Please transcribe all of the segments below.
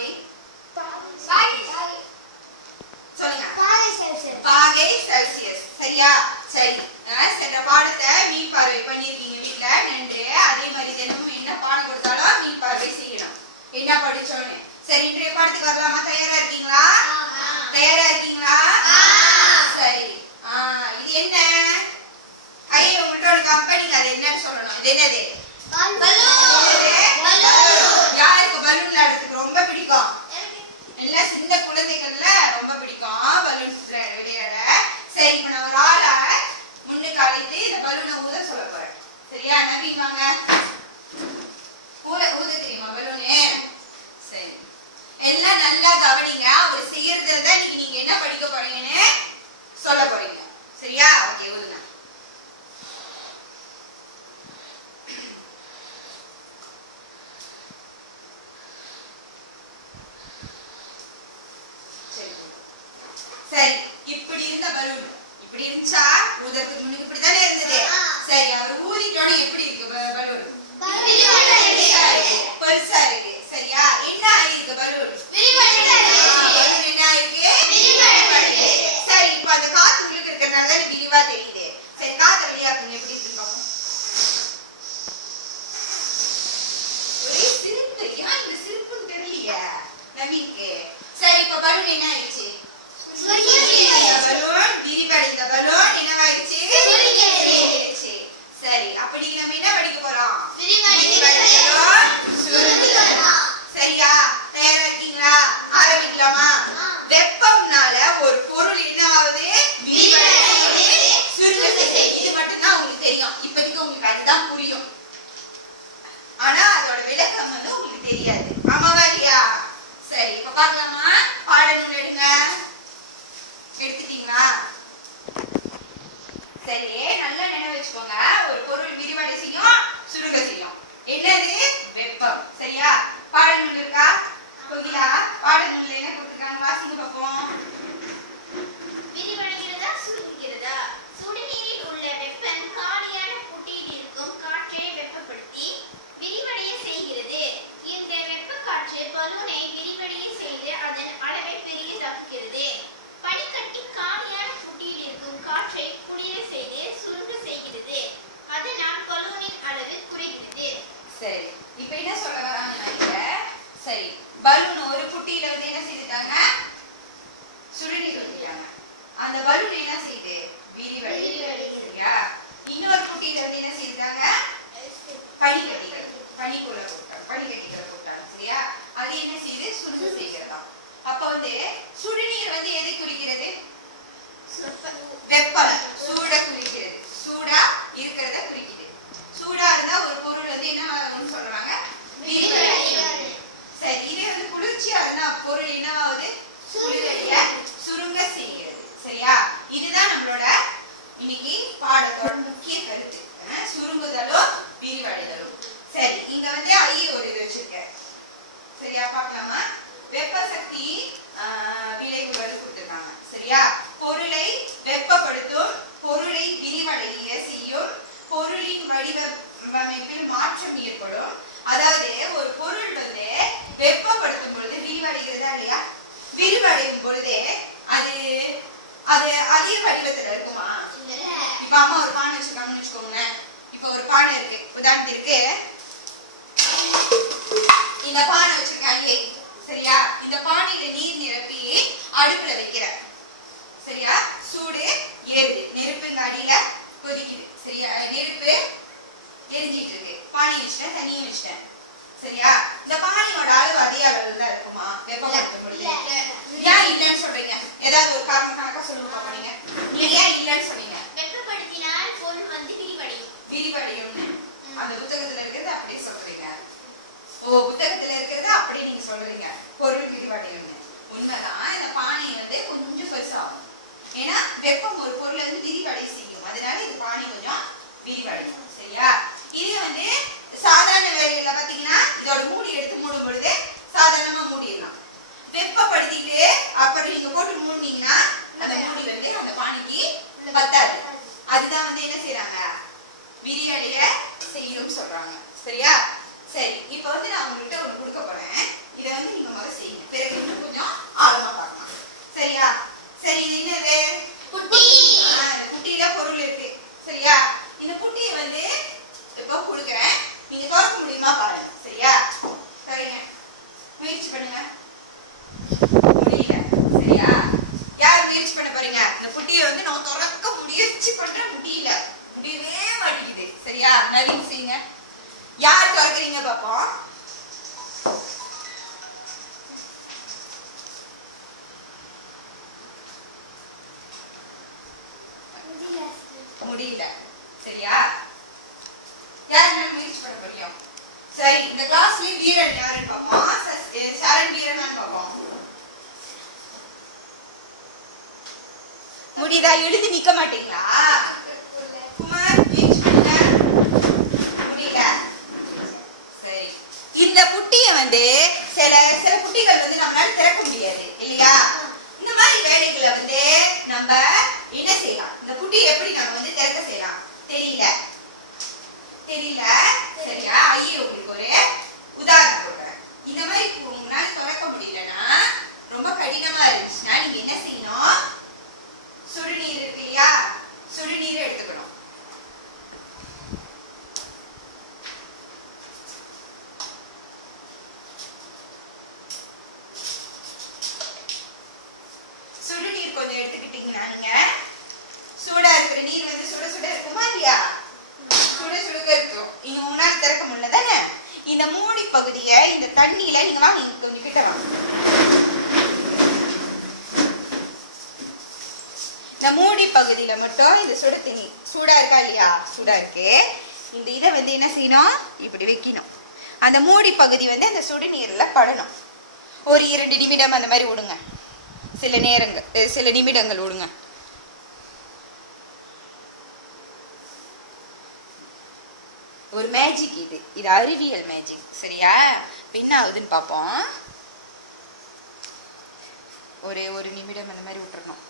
பாகை சொல்லுங்க. பாகை செல்சியஸ். சரியா? சரி. சென்ற பாடத்தை மீள்பார்வை பண்ணிருக்கீங்க வீட்ல. நன்று. அதே மாதிரி தினமும் என்ன பாடம் கொடுத்தாலும் மீள்பார்வை செய்யணும். என்ன படிச்சோன்னு. சரி, இன்றைய பாடத்துக்கு வரலாமா? தயாரா இருக்கீங்களா? தயாரா இருக்கீங்களா? சரி. இது என்ன? ஐயோ, உங்கள்ட்ட ஒரு கம்பெனிங்க, அது என்னன்னு சொல்லணும். இது என்னது? யாருக்கு பலூன் விளையாடுறதுக்கு ரொம்ப பிடிக்கும்? எல்லா சின்ன குழந்தைகள்ல ரொம்ப பிடிக்கும் பலூன் விளையாட. சரி, இப்ப நான் ஒரு ஆளை முன்னுக்கு அழைத்து இந்த பலூனை ஊத சொல்ல போறேன். சரியா? நவீன் வாங்க. ஊத தெரியுமா பலூனு? சரி, எல்லாம் நல்லா கவனிங்க. அவர் செய்யறதுல தான் நீங்க என்ன படிக்க போறீங்கன்னு சொல்ல போறீங்க. சரியா? ஓகே, ஊதுங்க. சரி, இப்படி இருந்த பலூன் இப்படி இருந்துச்சா? ஊதறதுக்கு முன்னுக்கு இப்படிதானே இருந்தது. சரி, அவர் ஊதிட்டோட எப்படி இருக்கு பலூன்? பெருசா இருக்கு. சரியா? என்ன ஆயிருக்கு பலூன்? பலூன் என்ன ஆயிருக்கு? சரி, இப்ப அந்த காத்து உள்ளுக்கு இருக்கிறதுனால விரிவா தெரியுது. சரி, காத்து வெளியாக்குங்க. எப்படி இருக்கு பாப்போம். ஒரே சிரிப்பு. ஏன் இந்த சிரிப்புன்னு தெரியலையே நவீனுக்கு. சரி, இப்ப பலூன் என்ன ஆயிடுச்சு? பலூன் விரிவடைந்த பலூன் என்னவாயிடுச்சு? சரி, அப்படி நம்ம என்ன படிக்க போறோம்? சரியா? தயாரா இருக்கீங்களா? ஆரம்பிக்கலாமா? வெப்பம்னால ஒரு பொருள் என்ன ஆகுது? இது மட்டும்தான் உங்களுக்கு தெரியும். இப்போதைக்கு உங்களுக்கு அதுதான் புரியும். ஆனா அதோட விளக்கம் வந்து உங்களுக்கு தெரியாது. ஆமாவா இல்லையா? சரி, இப்ப பார்க்கலாமா? பாடநூல் எடுங்க. எடுத்துட்டீங்களா? சரி, நல்லா நினைவு வச்சுக்கோங்க. ஒரு பொருள் விரிவடை செய்யும், சுருங்க செய்யும். என்னது? வெப்பம். சரியா? பாடநூல் இருக்கா? கோகிலா, பாடநூல்ல என்ன கொடுத்திருக்காங்க? வாசிங்க பார்ப்போம். விரிவடைகிறதா சுருங்குகிறதா? சுடுநீரில் உள்ள வெப்பம் காலியான புட்டியில் இருக்கும் காற்றை வெப்பப்படுத்தி விரிவடைய செய்கிறது. இந்த வெப்ப காற்று பலூனை விரிவடைய செய்து அதன் அளவை பெரிதாக்குகிறது. பனிக்கட்டி காலியான புட்டியில் இருக்கும் காற்றை குளிர செய்து சுருங்க செய்கிறது. அதனால் பலூனின் அளவு குறைகிறது. சரி, இப்போ என்ன சொல்ல வராங்க நினைக்கிறேன். சரி, பலூன் ஒரு புட்டியில வந்து என்ன செய்துட்டாங்க? சுடுநீர் ஊத்திட்டாங்க. அந்த பலூன் என்ன செய்யுது? விரிவடையுது. சரியா? இன்னொரு புட்டியில வந்து என்ன செய்தாங்க? பனிக்கட்டிகளை போட்டாங்க. சரியா? அது என்ன செய்யுது? சுருங்க செய்கிறதா. அப்ப வந்து சுடுநீர் வந்து எதை குறிக்கிறது? வெப்பம். சூட குறிக்கிறது. சூடா இருக்கிறத குறிக்குது. சூடா இருந்தா ஒரு பொருள் வந்து என்ன ஆகும்னு சொல்றாங்க? சரி, இதே வந்து குளிர்ச்சியா இருந்தா பொருள் என்னவாகுது? சுருங்க செய்கிறது. சரியா? இதுதான் நம்மளோட இன்னைக்கு பாடத்தோட முக்கிய கருத்து. சுருங்குதலும் விரிவடைதலும். சரி, இங்க வந்து ஒரு இது வச்சிருக்கேன். சரியா? பார்க்கலாமா? வெப்ப சக்தி விளைவுகள் கொடுத்திருக்காங்க. சரியா? பொருளை வெப்பப்படுத்தும், பொருளை விரிவடைய செய்யும், பொருளின் வடிவமைப்பில் மாற்றம் ஏற்படும். அதாவது ஒரு பொருள் வந்து வெப்பப்படுத்தும் பொழுது விரிவடைகிறதா இல்லையா? விரிவடையும் பொழுது அது அதே வடிவத்துல இருக்குமா? இப்ப அம்மா ஒரு பானை வச்சிருக்காங்கன்னு வச்சுக்கோங்க. இப்ப ஒரு பானை இருக்கு. உதாரணத்திற்கு இந்த பானை வச்சிருக்காங்க. சரியா? இந்த பானையில நீர் நிரப்பி அடுப்புல வைக்கிறேன். சரியா? சூடு ஏறுது. நெருப்பு அடியில கொதிக்குது. சரியா? நெருப்பு எரிஞ்சிட்டு இருக்கு. பானை வச்சுட்டேன், தண்ணியும் வச்சுட்டேன். சரியா? இந்த பானையோட அளவு அதே அளவுல தான் இருக்குமா? வெப்பப்படுத்தும் பொழுது ஏன் இல்லைன்னு சொல்றீங்க? ஏதாவது ஒரு காரணம் கணக்கா சொல்லுங்க பாப்பா. நீங்க ஏன் இல்லைன்னு சொன்னீங்க? வெப்பப்படுத்தினால் பொருள் வந்து விரிவடையும்னு அந்த புத்தகத்துல இருக்கிறது அப்படியே சொல்றீங்க. புத்தகத்துல இருக்கிறது அப்படியே நீங்க சொல்றீங்க. பொருள் விரிவடையும்னு. உண்மைதான். இந்த பானை வந்து கொஞ்சம் பெருசாகும். ஏன்னா வெப்பம் ஒரு பொருளை வந்து விரிவடை செய்யும். அதனால இந்த பானை கொஞ்சம் விரிவடையும். சரியா? இது வந்து சாதாரண வேலைகள்ல பாத்தீங்கன்னா இதோட மூடி எடுத்து மூடும் பொழுது சாதாரணமா மூடிடலாம். வெப்பப்படுத்திட்டு அப்புறம் நீங்க போட்டு மூடினீங்கன்னா அந்த மூடி வந்து அந்த பானைக்கு பத்தாது. அதுதான் வந்து என்ன செய்யறாங்க? விரிவடைய செய்யும் சொல்றாங்க. சரியா? சரி, இப்ப வந்து நான் உங்ககிட்ட ஒண்ணு கொடுக்க போறேன். இதை வந்து நீங்க முதல்ல செய்யுங்க. பண்ணுங்க. முடியல. சரியா? யார் முயற்சி பண்ண போறீங்க? இந்த புட்டியை வந்து நான் திறக்க முயற்சி பண்றேன், முடியல. முடியவே மாட்டேங்குது. சரியா? நவீன் செய்யுங்க. யார் திறக்கிறீங்க பாப்போம். முடியல. சரியா? யார் முயற்சி பண்ண போறீங்க? சரி, இந்த கிளாஸ்ல வீரன் யாருன்னு பாப்போம். சரண் வீரனான்னு பாப்போம். முடியுதா? எழுதி நிக்க மாட்டீங்களா? குமார் முயற்சி பண்ணுங்க. முடியல. சரி, இந்த புட்டிய வந்து சில புட்டிகள் வந்து நம்மளால திறக்க முடியாது இல்லையா? இந்த மாதிரி வேலைகளை வந்து நம்ம என்ன செய்யலாம்? இந்த புட்டியை எப்படி நம்ம வந்து திறக்க செய்யலாம்? தெரியல. சரியா? ஐயே, உங்களுக்கு ஒரு உதாரணம் சொல்றேன். இந்த மாதிரி உங்களால திறக்க முடியலன்னா, ரொம்ப கடினமா இருந்துச்சுன்னா நீங்க என்ன செய்யணும்? சுடுநீர் இருக்கு இல்லையா? சுடுநீர் எடுத்துக்கணும். சுடுநீர் கொஞ்சம் எடுத்துக்கிட்டீங்கன்னா நீங்க சூடா இருக்கிற நீர் வந்து சுட சுட இருக்குமா இல்லையா? சுட சுடுக்க இருக்கும். நீங்க முன்னாடி திறக்க முடியல தானே? இந்த மூடி பகுதியை இந்த தண்ணியில நீங்க வாங்க, இங்க கொஞ்சம் கிட்ட வாங்க. இந்த மூடி பகுதியில மட்டும் இந்த சுட தண்ணி சூடா இருக்கா இல்லையா? சூடா இருக்கு. இந்த இதை வந்து என்ன செய்யணும்? இப்படி வைக்கணும். அந்த மூடி பகுதி வந்து அந்த சுடுநீர்ல படணும். ஒரு 2 நிமிடம் அந்த மாதிரி விடுங்க. சில நிமிடங்கள் விடுங்க. ஒரு மேஜிக் இது அறிவியல் மேஜிக். சரியா? என்ன ஆகுதுன்னு பார்ப்போம். ஒரு நிமிடம் அந்த மாதிரி விட்டுறணும்.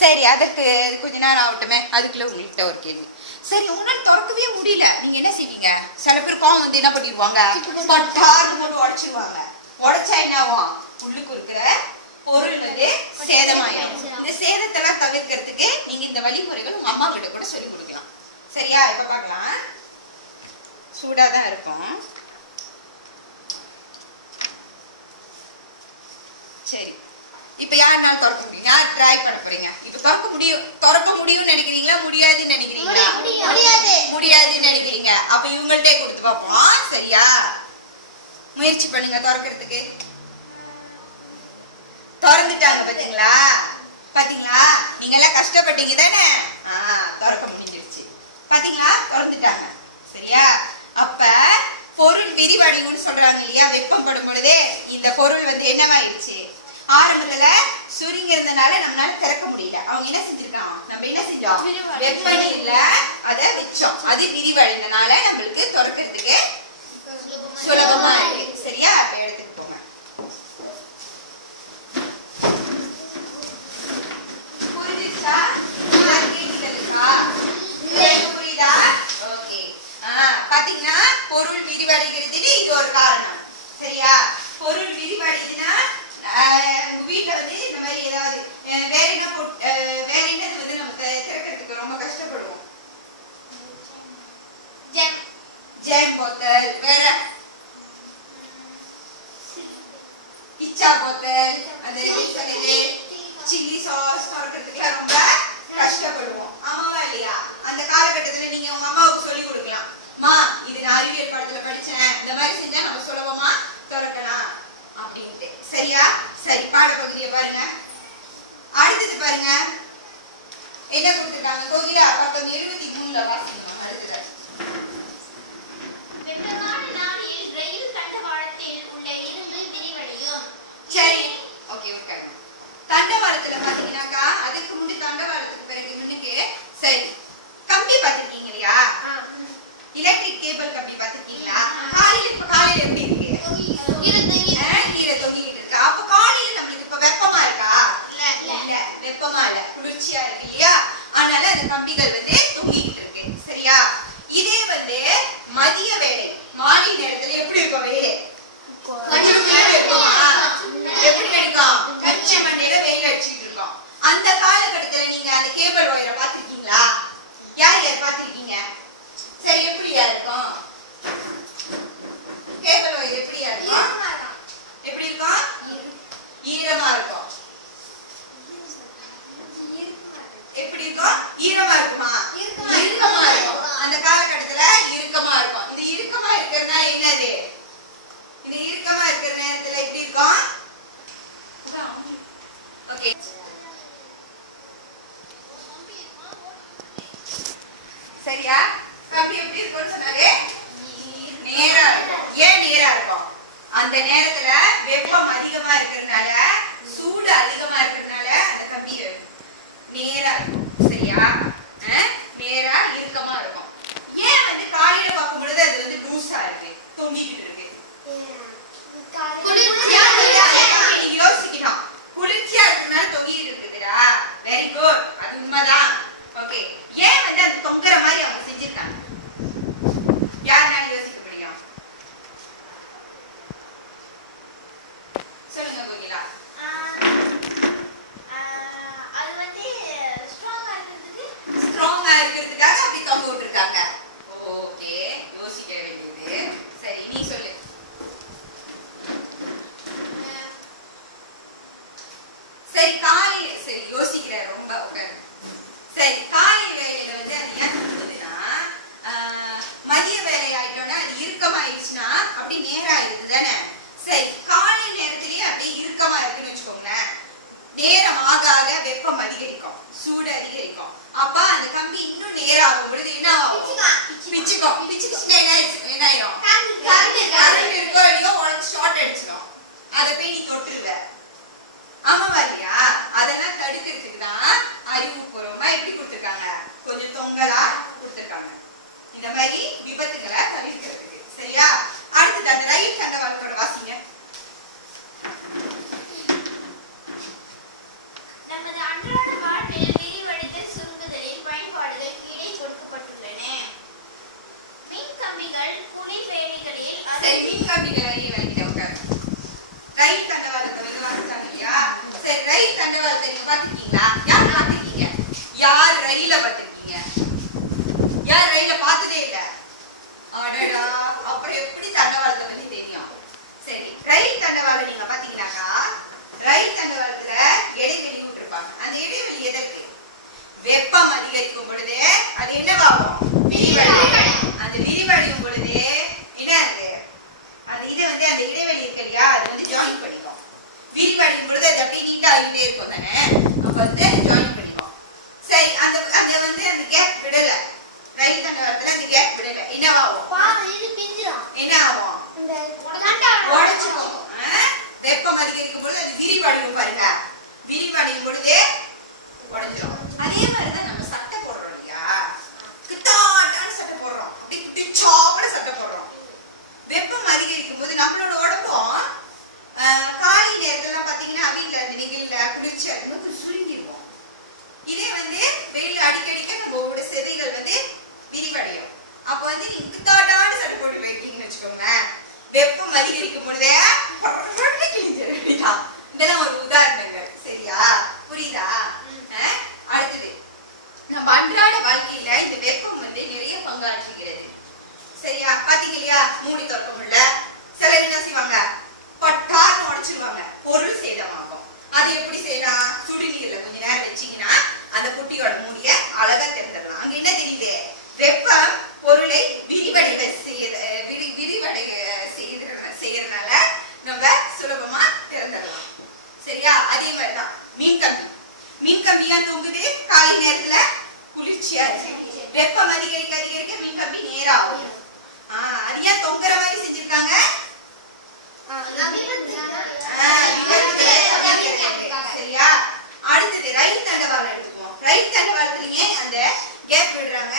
சரி, அதுக்கு கொஞ்ச நேரம் ஆகட்டுமே. அதுக்குள்ள உங்கள்கிட்ட ஒரு கேள்வி. சரி, உங்களால திறக்கவே முடியல, நீங்க என்ன செய்வீங்க? சில பேர் கோவம் வந்து என்ன பண்ணிடுவாங்க? பட்டார்னு போட்டு உடைச்சிருவாங்க. உடைச்சா என்ன ஆகும்? உள்ளுக்கு இருக்கிற பொருள் வந்து சேதமாயிடும். இந்த சேதத்தெல்லாம் தவிர்க்கிறதுக்கு நீங்க இந்த வழிமுறைகள் உங்க அம்மா கிட்ட கூட சொல்லி கொடுக்கலாம். சரியா? இப்ப பார்க்கலாம். சூடாதான் இருக்கும். சரி, இப்ப யாருனாலும் திறக்க முடியும். யார் ட்ரை பண்ண போறீங்க? இப்ப திறக்க முடியும்னு நினைக்கிறீங்களா? முடியாதுன்னு நினைக்கிறீங்களா? முடியாதுன்னு நினைக்கிறீங்க. அப்ப இவங்கள்ட்டே கொடுத்து பார்ப்போம். சரியா? முயற்சி பண்ணுங்க திறக்கிறதுக்கு. திறந்துட்டாங்க. பாத்தீங்களா? நீங்க எல்லாம் கஷ்டப்பட்டீங்க தானே? திறக்க முடிஞ்சிருச்சு. பாத்தீங்களா? திறந்துட்டாங்க. சரியா? அப்ப பொருள் விரிவடையும்னு சொல்றாங்க இல்லையா? வெப்பம் படும் பொழுதே இந்த பொருள் வந்து என்னவாயிருச்சு? ஆரம்பத்துல சுருங்கி இருந்தனால நம்மளால திறக்க முடியல. அவங்க என்ன செஞ்சிருக்காங்க? நம்ம என்ன செஞ்சோம்? வெப்ப நீர்ல அதை வச்சோம். அது விரிவடைந்தனால நம்மளுக்கு திறக்கிறதுக்கு சுலபமா இருக்கு. சரியா? இப்ப எடுத்துட்டு போங்க. புரிஞ்சுச்சா? புரியுதா? ஓகே. பாத்தீங்கன்னா பொருள் விரிவடைகிறதுன்னு இது ஒரு காரணம். சரியா? பொருள் விரிவடைதுன்னா வீட்டுல வந்து இந்த மாதிரி ஏதாவது வேற என்னது வந்து நமக்கு திறக்கிறதுக்கு ரொம்ப கஷ்டப்படுவோம். ஜெம் போத்தல், வேற இச்சா போத்தல், அந்த சில்லி சாஸ் திறக்கிறதுக்குலாம் ரொம்ப கஷ்டப்படுவோம். ஆமாவா இல்லையா? அந்த காலகட்டத்துல நீங்க உங்க அம்மாவுக்கு சொல்லி கொடுக்கலாம். மா, இது நான் அறிவியல் பாடத்துல படிச்சேன், இந்த மாதிரி செஞ்சா நம்ம சுலபமா திறக்கலாம் அப்படின்ட்டு. சரியா? சரி, பாடப்பகுதியை பாருங்க. அடுத்தது பாருங்க, என்ன கொடுத்துருக்காங்க? கோகிலா 1973 வாசிக்கணும். அடுத்தது சரி, ஓகே. தண்டவாளத்துல பாத்தீங்கன்னாக்கா, அதுக்கு முன்னாடி தண்டவாளத்துக்கு பிறகு முன்னுக்கு சரி கம்பி பாத்திருக்கீங்க இல்லையா? எலக்ட்ரிக் கேபிள் கம்பி பாத்திருக்கீங்களா? காலையில எப்படி இருக்கு? கீழே தொங்கிட்டு இருக்கு. அப்ப காலையில நம்மளுக்கு இப்ப வெப்பமா இருக்கா? இல்ல, வெப்பமா இல்ல, குளிர்ச்சியா இருக்கு இல்லையா? அதனால அந்த கம்பிகள் வந்து தொங்கிட்டு இருக்கு. சரியா? இதே வந்து மதிய வேலை, மாலை நேரத்துல எப்படி இருக்கும்? வெயில் எப்படி கிடைக்கும்? கச்சி மண்ணில வெயில் அடிச்சுட்டு இருக்கோம். அந்த காலகட்டத்துல நீங்க அந்த கேபிள் ஒயரை பாத்திருக்கீங்களா? யார் பாத்திருக்கீங்க? சரி, எப்படியா இருக்கும்? அப்படிதானே? சரி, காலை நேரத்திலேயே அப்படியே இறுக்கமா இருக்குன்னு வச்சுக்கோங்களேன். நேரம் ஆக ஆக வெப்பம் அதிகரிக்கும், சூடு அதிகரிக்கும். அப்ப அந்த கம்பி இன்னும் நேரம் ஆகும் பொழுது என்ன ஆகும்? பிச்சுக்கும். பிச்சுக்குச்சுன்னா என்ன ஆயிரும்? கரண்ட் இருக்கோ இல்லையோ உனக்கு ஷார்ட் அடிச்சிடும். அதை போய் நீ தொட்டுருவ. ஆமாவா இல்லையா? அதெல்லாம் தடுக்கிறதுக்கு தான் அறிவுபூர்வமா எப்படி கொடுத்துருக்காங்க? கொஞ்சம் தொங்கலா கொடுத்துருக்காங்க, இந்த மாதிரி விபத்துக்களை தவிர்க்கிறதுக்கு. சரியா? அடுத்தது அந்த ரயில் தண்டவாளத்தோட வாசிங்க. நமது அன்றாட வாழ்வில் விரிவடைதல் சுருங்குதலின் பயன்பாடுகள் கீழே கொடுக்கப்பட்டுள்ளன. மின் கம்பிகள் புனைவேலிகளில் சரி, மின் கம்பிகளை வைக்க உட்காரு. ரயில் தண்டவாளத்தை வந்து வாசிச்சாங்க இல்லையா? சரி, ரயில் தண்டவாளத்தை நீங்க பாத்துருக்கீங்களா? யார் பாத்துருக்கீங்க? யார் ரயில பாத்துருக்கீங்க? யார் ரயில பார்த்ததே இல்ல? அடடா, அப்புறம் எப்படி தண்டவாளத்தை பத்தி தெரியும்? சரி, ரயில் தண்டவாளம் நீங்க பாத்தீங்கன்னாக்கா, ரயில் தண்டவாளத்துல இடைவெளி விட்டுருப்பாங்க. அந்த இடைவெளி எதற்கு? வெப்பம் அதிகரிக்கும் பொழுது அது என்னவாகும்? விரிவடையும். அந்த விரிவடையும் பொழுது என்ன அது? அந்த இதை வந்து அந்த இடைவெளி இருக்கு இல்லையா, அது வந்து ஜாயின் பண்ணிக்கும். விரிவடையும் பொழுது அது அப்படியே நீட்டா ஆகிட்டே இருக்கும் தானே, அப்ப வந்து ஜாயின் பண்ணிக்கும். சரி, அந்த வந்து அந்த கேப் விடல, ரயில் தண்டவாளத்துல அந்த கேப் விடல, என்னவாகும்? என்ன ஆகும்? உடைச்சுக்கும். வெப்பம் அதிகரிக்கும் பொழுது அது விரிவடையும் பாருங்க. விரிவடையும் பொழுது உடைஞ்சிரும். அதே மாதிரிதான் நம்ம சட்டை போடுறோம் இல்லையா? கிட்டாட்டான சட்டை போடுறோம், அப்படி குட்டிச்சாப்பட சட்டை போடுறோம். வெப்பம் அதிகரிக்கும் போது நம்மளோட உடம்பும் காலை நேரத்துல பாத்தீங்கன்னா வீட்டுல அந்த நிகழ்ல குளிர்ச்சியா இருக்கும், சுருங்கிருக்கும். இதே வந்து வெயில் அடிக்கடிக்க நம்மளோட செதைகள் வந்து விரிவடையும். அப்ப வந்து நீங்க கிட்டாட்டான சட்டை போட்டு வைக்கீங்கன்னு வச்சுக்கோங்க, வெப்பம் அதிகரிக்கும் பொழுதே கிழிஞ்சிடும். இதெல்லாம் ஒரு உதாரணங்கள். சரியா? புரியுதா? அடுத்தது, நம்ம அன்றாட வாழ்க்கையில இந்த வெப்பம் வந்து நிறைய பங்காற்றுகிறது. சரியா? பாத்தீங்க இல்லையா? மூடி திறக்க முடியல, சிலர் என்ன செய்வாங்க? பட்டான்னு உடைச்சிருவாங்க, பொருள் சேதமாகும். அது எப்படி செய்யலாம்? சுடுநீர்ல கொஞ்ச நேரம் வச்சீங்கன்னா அந்த குட்டியோட மூடிய அழகா திறந்துடலாம். அங்க என்ன தெரியுது? வெப்பம் பொருளை விரிவடைய செய்யறதுனால நம்ம சுலபமா திறந்துடலாம். சரியா? அதே மாதிரிதான் மின்கம்பி. மின்கம்பி ஏன் தொங்குது? காலை நேரத்துல குளிர்ச்சியா இருக்கு. வெப்பம் அதிகரிக்க அதிகரிக்க மின்கம்பி நேரா ஆகும். அது ஏன் தொங்குற மாதிரி செஞ்சிருக்காங்க? சரியா? அடுத்தது ரயில் தண்டவாளம் எடுத்துக்குவோம். ரயில் தண்டவாளத்துல ஏன் அந்த கேப் விடுறாங்க?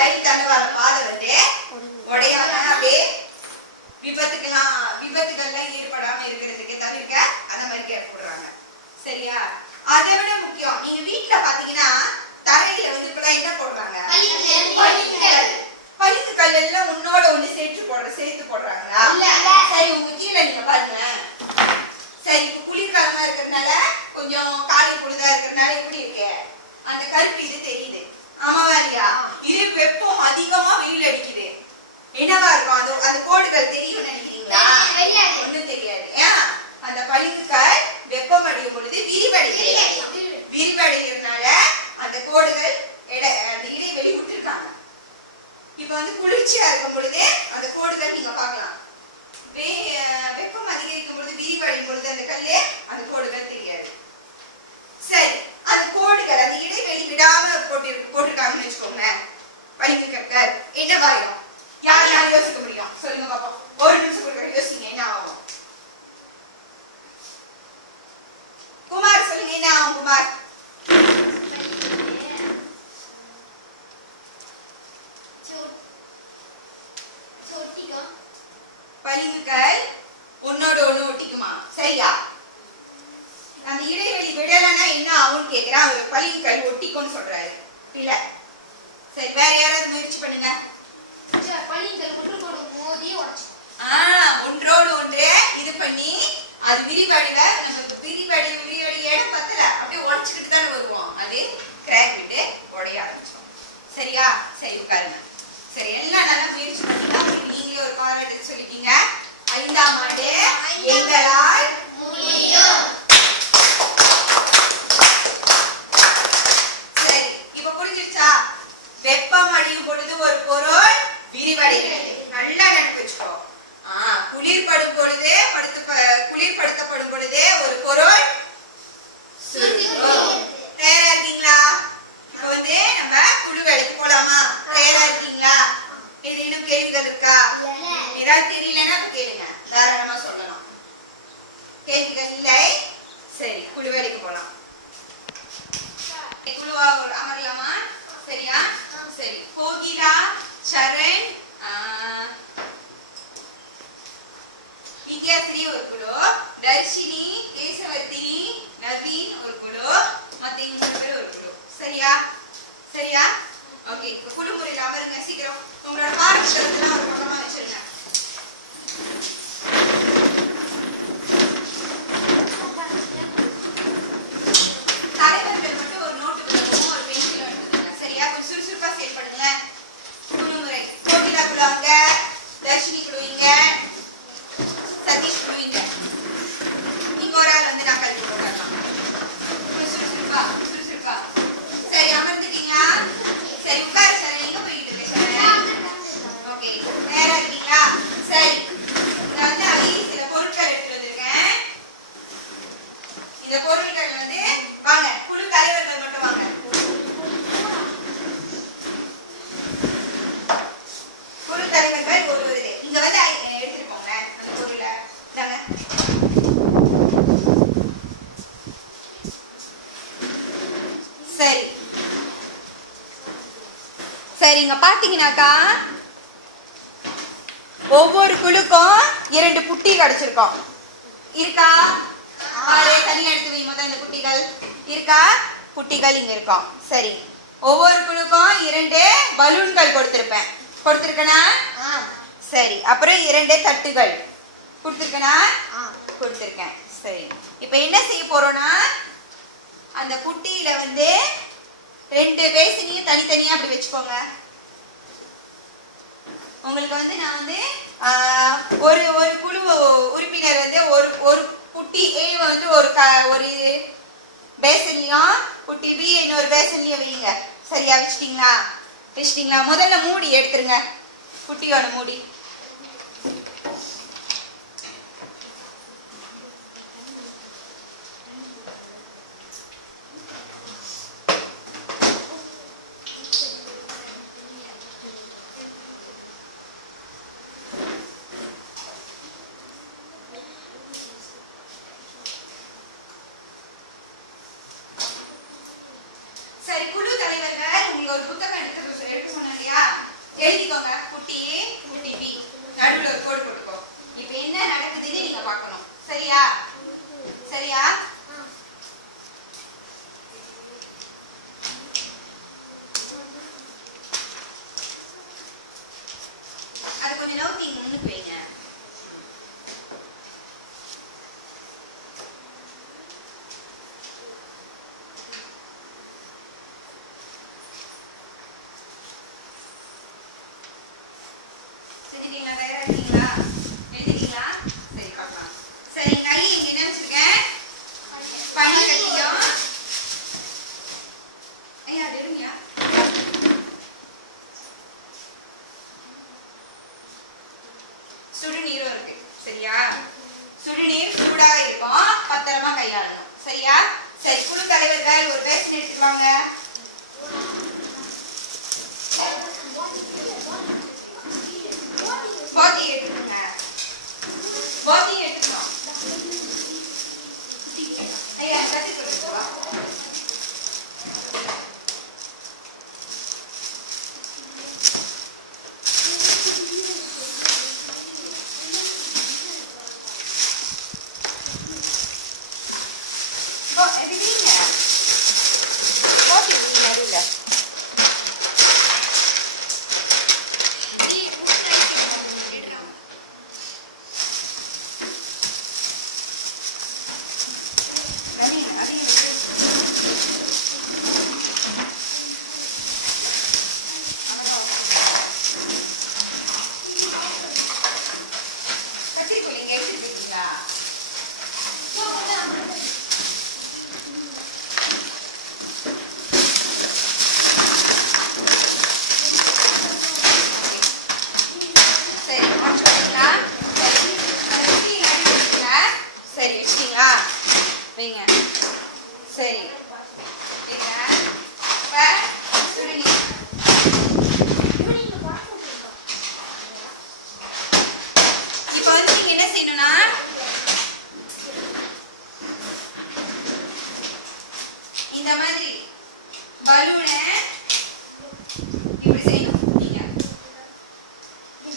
ரயில் தண்டவாள பாதை வந்து உடையாம அப்படியே விபத்துக்கள்லாம் ஈடுபடாம இருக்கிறதுக்கு தவிர்க்க அந்த மாதிரி கேப் போடுறாங்க. சரியா? அதை விட முக்கியம், நீங்க வீட்டுல பாத்தீங்கன்னா தரையில வந்து இப்பெல்லாம் என்ன போடுறாங்க? பளிங்குக்கல் எல்லாம் உன்னோட ஒண்ணு சேர்த்து போடுறாங்களா? சரி, உங்க கீழே நீங்க பாருங்க. சரி, இப்ப குளிர்காலமா இருக்கிறதுனால கொஞ்சம் காலை பொழுதா இருக்கிறதுனால எப்படி இருக்கு? அந்த கருப்பு இது தெரியுது. ஆமாவா இல்லையா? இது வெப்பம் அதிகமா வெயில் அடிக்குது, என்னவா இருக்கும்? அந்த கோடுகள் தெரியும் நினைக்கிறீங்களா? ஒண்ணும் தெரியாது. அந்த பளிங்குக்கல் வெப்பம் அடையும் பொழுது விரிவடைகிறதுனால அந்த கோடுகள் அந்த இடைவெளி விட்டுருக்காங்க. இப்ப வந்து குளிர்ச்சியா இருக்கும் பொழுது அந்த கோடுகள் நீங்க பார்க்கலாம். வெப்பம் அதிகரிக்கும் பொழுது விரிவடையும் பொழுது அந்த கல்லு அந்த கோடுகள் தெரியாது. சரி, அந்த கோடுகள் அந்த இடைவெளி விடாம போட்டிருக்காங்கன்னு வச்சுக்கோங்க, பளிங்குக்கற்கள் என்னவாயிடும்? யாரால யோசிக்க முடியும்? சொல்லுங்க பாப்போம். ஒரு நிமிஷம் கொடுக்க யோசிங்க, என்ன ஆகும்? குமார் சொல்லுங்க, என்ன ஆகும் குமார்? பளிங்குக்கல் ஒன்னோட ஒண்ணு ஒட்டிக்குமா? சரியா? அந்த இடைவெளி விடலன்னா என்ன ஆகும்னு கேக்குறான். அவர் பளிங்குக்கல் ஒட்டிக்கும்னு சொல்றாரு இல்ல? சரி, வேற யாராவது முயற்சி பண்ணுங்க. ஒன்றோடு ஒன்றே இது பண்ணி அது விரிவடைவ நமக்கு விரிவடைய இடம் பத்தல, அப்படியே உடைச்சுக்கிட்டு தானே வருவோம். அது கிராக் விட்டு உடைய ஆரம்பிச்சோம். சரியா? சரி, உட்காருங்க. சரி, எல்லாம் நல்லா முயற்சி பண்ணீங்க. நீங்களே ஒரு பாராட்டு சொல்லிட்டீங்க. 5ஆம் ஆண்டு எங்களால் முடியும். சரி, இப்ப புரிஞ்சிருச்சா? வெப்பம் அடையும் பொழுது ஒரு பொருள் விரிவடைகிறது. நல்லா நினைப்பு வச்சுக்கோ. ஏதாவது தெரியலன்னா கேளுங்க, தாராளமா சொல்லலாம். கேள்விகள் இல்லை? சரி, குழு வேலைக்கு போலாம். குழுவா அமரலாமா? சரியா? சரி. கோகிலா, சரண், வித்யாஸ்ரீ ஒரு குழு, தர்ஷினி, கேசவர்த்தினி, நவீன் ஒரு குழு, மத்த இவங்க ஒரு குழு. சரியா? சரியா? ஓகே. குழு முறையில் அமருங்க சீக்கிரம். உங்களோட பாடப்புத்தகத்தெல்லாம் ஒரு பக்கமா வச்சிருங்க. தலைவர்கள் மட்டும் ஒரு நோட்டு புத்தகமும் ஒரு பென்சிலும் எடுத்துக்கோங்க. சரியா? கொஞ்சம் சுறுசுறுப்பா செயல்படுங்க. குழு முறை. கோகிலா குழு அங்க, தர்ஷினி குழு இங்க, சதீஷ் குழு இங்க. இங்க ஒரு ஆள் வந்து நான் கல்வி போடலாம். சுறுசுறுப்பா சுறுசுறுப்பா. சரி, அமர்ந்துட்டீங்களா? சரி, உட்காரு சார். எங்க போயிட்டு இருக்கேன்? ஓகே, நேரா இருக்கீங்களா? சரி, நான் வந்து அங்கே சில பொருட்கள் எடுத்துட்டு வந்திருக்கேன். இந்த பொருட்கள் வந்து வாங்க, குழு தலைவர்கள் மட்டும் வாங்க. குழு தலைவர்கள் ஒருவர் இங்க வந்து எடுத்துட்டு போங்க அந்த பொருளை. தாங்க. சரி சரி, இங்க பாத்தீங்கன்னாக்கா ஒவ்வொரு குழுக்கும் 2 புட்டி கிடைச்சிருக்கோம். இருக்கா? பாரு, தனியா எடுத்து வை. முதல்ல இந்த புட்டிகள் இருக்கா? புட்டிகள் இங்க இருக்கும். சரி, ஒவ்வொரு குழுக்கும் 2 பலூன்கள் கொடுத்திருப்பேன். கொடுத்திருக்கனா? சரி. அப்புறம் 2 தட்டுகள் கொடுத்திருக்கனா? கொடுத்திருக்கேன். சரி, இப்ப என்ன செய்ய போறோம்னா, அந்த புட்டியில வந்து 2 பேசினையும் தனித்தனியா அப்படி வச்சுக்கோங்க. உங்களுக்கு வந்து நான் வந்து ஒரு ஒரு குழு உறுப்பினர் வந்து ஒரு புட்டி ஏ வந்து ஒரு பேசன்லயும் புட்டி பி இன்னொரு பேசன்லயும் வைங்க. சரியா? வச்சிட்டீங்களா? வச்சிட்டீங்களா? முதல்ல மூடி எடுத்துருங்க, புட்டியோட மூடி. சரி, குழு தலைவர்கள் உங்களுக்கு ஒரு புத்தகம் எடுக்க சொன்னாங்க இல்லையா? எழுதிக்கோங்க. புட்டி ஏ, புட்டி பி, நடுவுல ஒரு கோடு போட்டுக்கோ. இப்ப என்ன நடக்குதுன்னு நீங்க பார்க்கணும். சரியா? சரியா? அது கொஞ்சம் நோக்கி முன்னுக்கு வைங்க. எழுதிட்டீங்களா? தயாரா இருக்கீங்களா? எழுதிட்டீங்களா? சரி, பார்க்கலாம். சரி, கை இங்க என்ன வச்சிருக்கேன்? பனி கட்டியும். ஐயா, அது எடுங்கயா. சுடுநீரும் இருக்கு. சரியா? சுடுநீர் சூடா இருக்கும், பத்திரமா கையாளணும். சரியா? சரி, குழு தலைவர்கள் ஒரு பேசன் எடுத்துவாங்க. பாத்தி எடுத்துங்க. பாத்தி எடுத்துக்கணும். ஐயா, கட்டி கொடுத்துக்கோ. எடுவீங்க. பாத்தி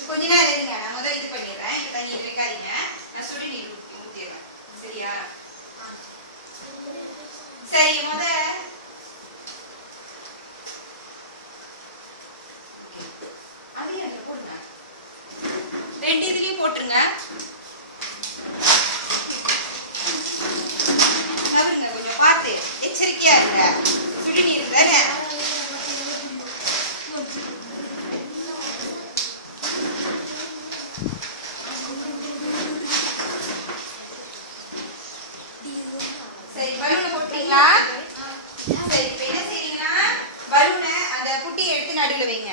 கொஞ்ச நேரம் இருங்க, நான் முதல்ல இது பண்ணிடுறேன். இப்ப தண்ணி வைக்காதீங்க, நான் சுடுநீர் ஊத்திடுறேன். சரியா? சரி, அதையும் அதுல போடுங்க, 2 இதுலயும் போட்டுருங்க. நவருங்க, கொஞ்சம் பார்த்து எச்சரிக்கையா இருங்க. சுடுநீர் தானே. சரி, பலூனை போட்டீங்களா? சரி, இப்ப என்ன செய்றீங்கன்னா பலூனை அந்த புட்டியை எடுத்து நடுவில் வைங்க,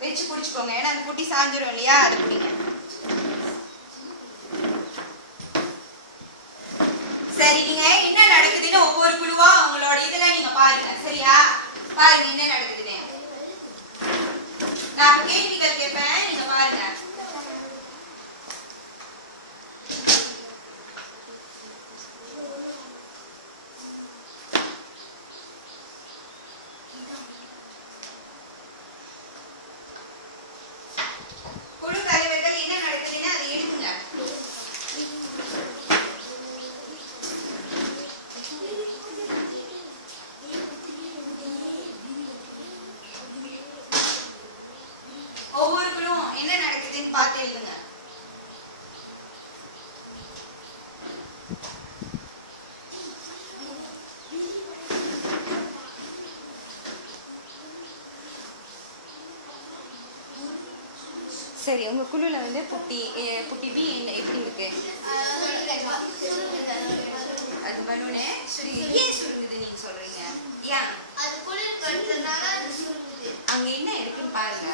வச்சு பிடிச்சுக்கோங்க. ஏன்னா அந்த புட்டி சாஞ்சிரும் இல்லையா, அது பிடிங்க. சரி, நீங்க என்ன நடக்குதுன்னு ஒவ்வொரு குழுவா உங்களோட இதெல்லாம் நீங்க பாருங்க. சரியா? பாருங்க என்ன நடக்குதுன்னு. நான் கேள்விகள் கேட்பேன், நீங்க பாருங்க. குழு தலைவர்கள் என்ன நடக்குதுன்னு அதை எடுங்க. ஒவ்வொரு குழுவும் என்ன நடக்குதுன்னு பார்த்து எழுதுங்க. சரி, உங்க குழுல வந்து புட்டி பி எப்படி இருக்கு? அது பலூனே ஏன் சுருங்குது நீங்க சொல்றீங்க? ஏன்? அது குளிர் கட்டுறதுனால அது சுருங்குது. அங்க என்ன இருக்குன்னு பாருங்க.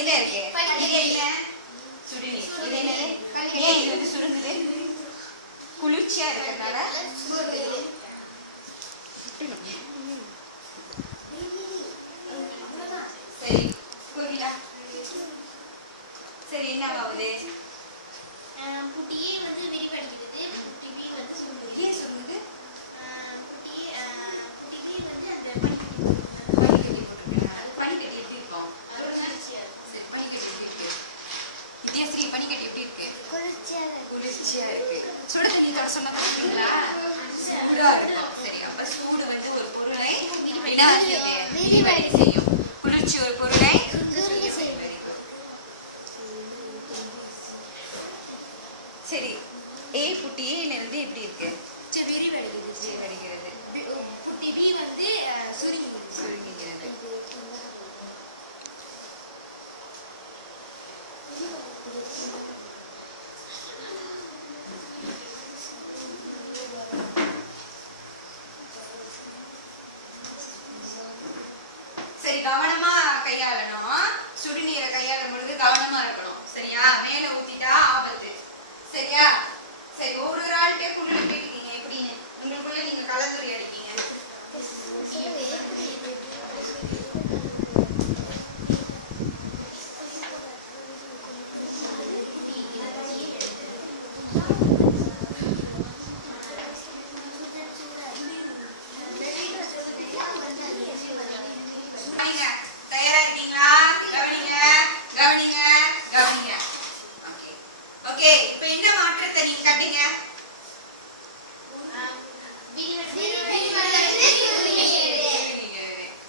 என்ன இருக்கு? படிக்கட்டு. இது என்ன? சுடுநீர். இது என்னது? ஏன் இது வந்து சுருங்குது? குளிர்ச்சியா இருக்கிறதுனால சுருங்குது. சரி, புரியல. சரி, என்ன ஆகுது? புட்டியே வந்து விரிவடைகிறது, புட்டி பி வந்து சுருங்குது. ஏன் சுருங்குது? புட்டி பி வந்து அந்த பனிக்கட்டி போட்டுருக்கேன். அது பனிக்கட்டி எப்படி இருக்கும்? சரி, பனிக்கட்டி எப்படி இருக்கு? வித்யாஸ்ரீ, பனிக்கட்டி எப்படி இருக்கு? குளிர்ச்சியா இருக்கு. சுட தண்ணி தர சொன்னா குடிப்பீங்களா? சூடா இருக்கும். சரி, அப்ப சூடு வந்து ஒரு பொருளை விரிவடை செய்யும். குளிர்ச்சி ஒரு பொருளை சரி, ஏ புட்டி ஏல இருந்து எப்படி இருக்கு? விரிவடைகிறது. புட்டி பி வந்து சுருங்குகிறது. சரி, கவனமா கையாளணும். சுடுநீரை கையாளும் பொழுது கவனமா இருக்கணும். சரியா? மேல ஊத்திட்டா ஆபத்து. சரியா? சரி, ஒரு ஆள்கிட்ட குழு கேட்டுக்கீங்க எப்படின்னு. உங்களுக்குள்ள நீங்க கலந்துரையாடிக்கீங்க. தயாரா இருக்கீங்களா? கவனிங்க, கவனிங்க, கவனிங்க. ஓகே, இப்போ என்ன மாற்றத்தை நீங்க கண்டீங்க?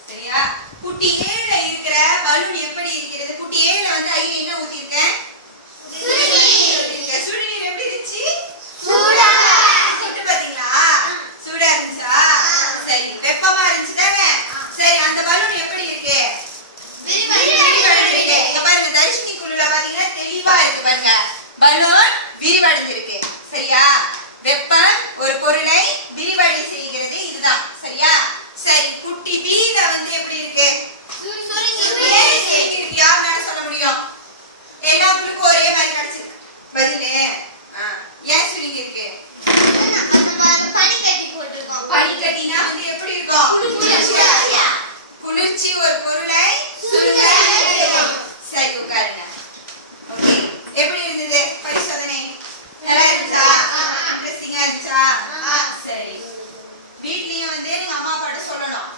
சரியா? குட்டி ஏல இருக்கிற பலூன் எப்படி இருக்கிறது? குட்டி ஏல வந்து ஐல என்ன ஊத்திருக்கேன்? சுடுநீர் எப்படி இருந்துச்சு? சுட்டு பாத்தீங்களா? சூடா இருந்துச்சா? சரி, வெப்பமா இருந்துச்சு தானே? சரி, அந்த பலூன் எப்படி இருக்கு? விரிவடைஞ்சிருக்கு. இங்க பாருங்க, தரிசனி குழுல பாத்தீங்கன்னா தெளிவா இருக்கு பாருங்க. பலூன் விரிவடைஞ்சிருக்கு. சரியா? வெப்பம் ஒரு பொருளை விரிவடை செய்கிறது, இதுதான். சரியா? சரி, குட்டி பீல வந்து எப்படி இருக்கு? யாருனால சொல்ல முடியும்? எல்லா குழுக்கும் ஒரே மாதிரி கிடைச்சு பதிலு. ஏன் சுருங்கி இருக்கு? பனிக்கட்டினா வந்து எப்படி இருக்கும்? குளிர்ச்சி ஒரு பொருளை சுருங்க. சரி, உட்காருங்க. ஓகே, எப்படி இருந்தது பரிசோதனை? நல்லா இருந்துச்சா? இன்ட்ரெஸ்டிங்கா இருந்துச்சா? சரி, வீட்லயும் வந்து நீங்க அம்மா அப்பாட்ட சொல்லணும்.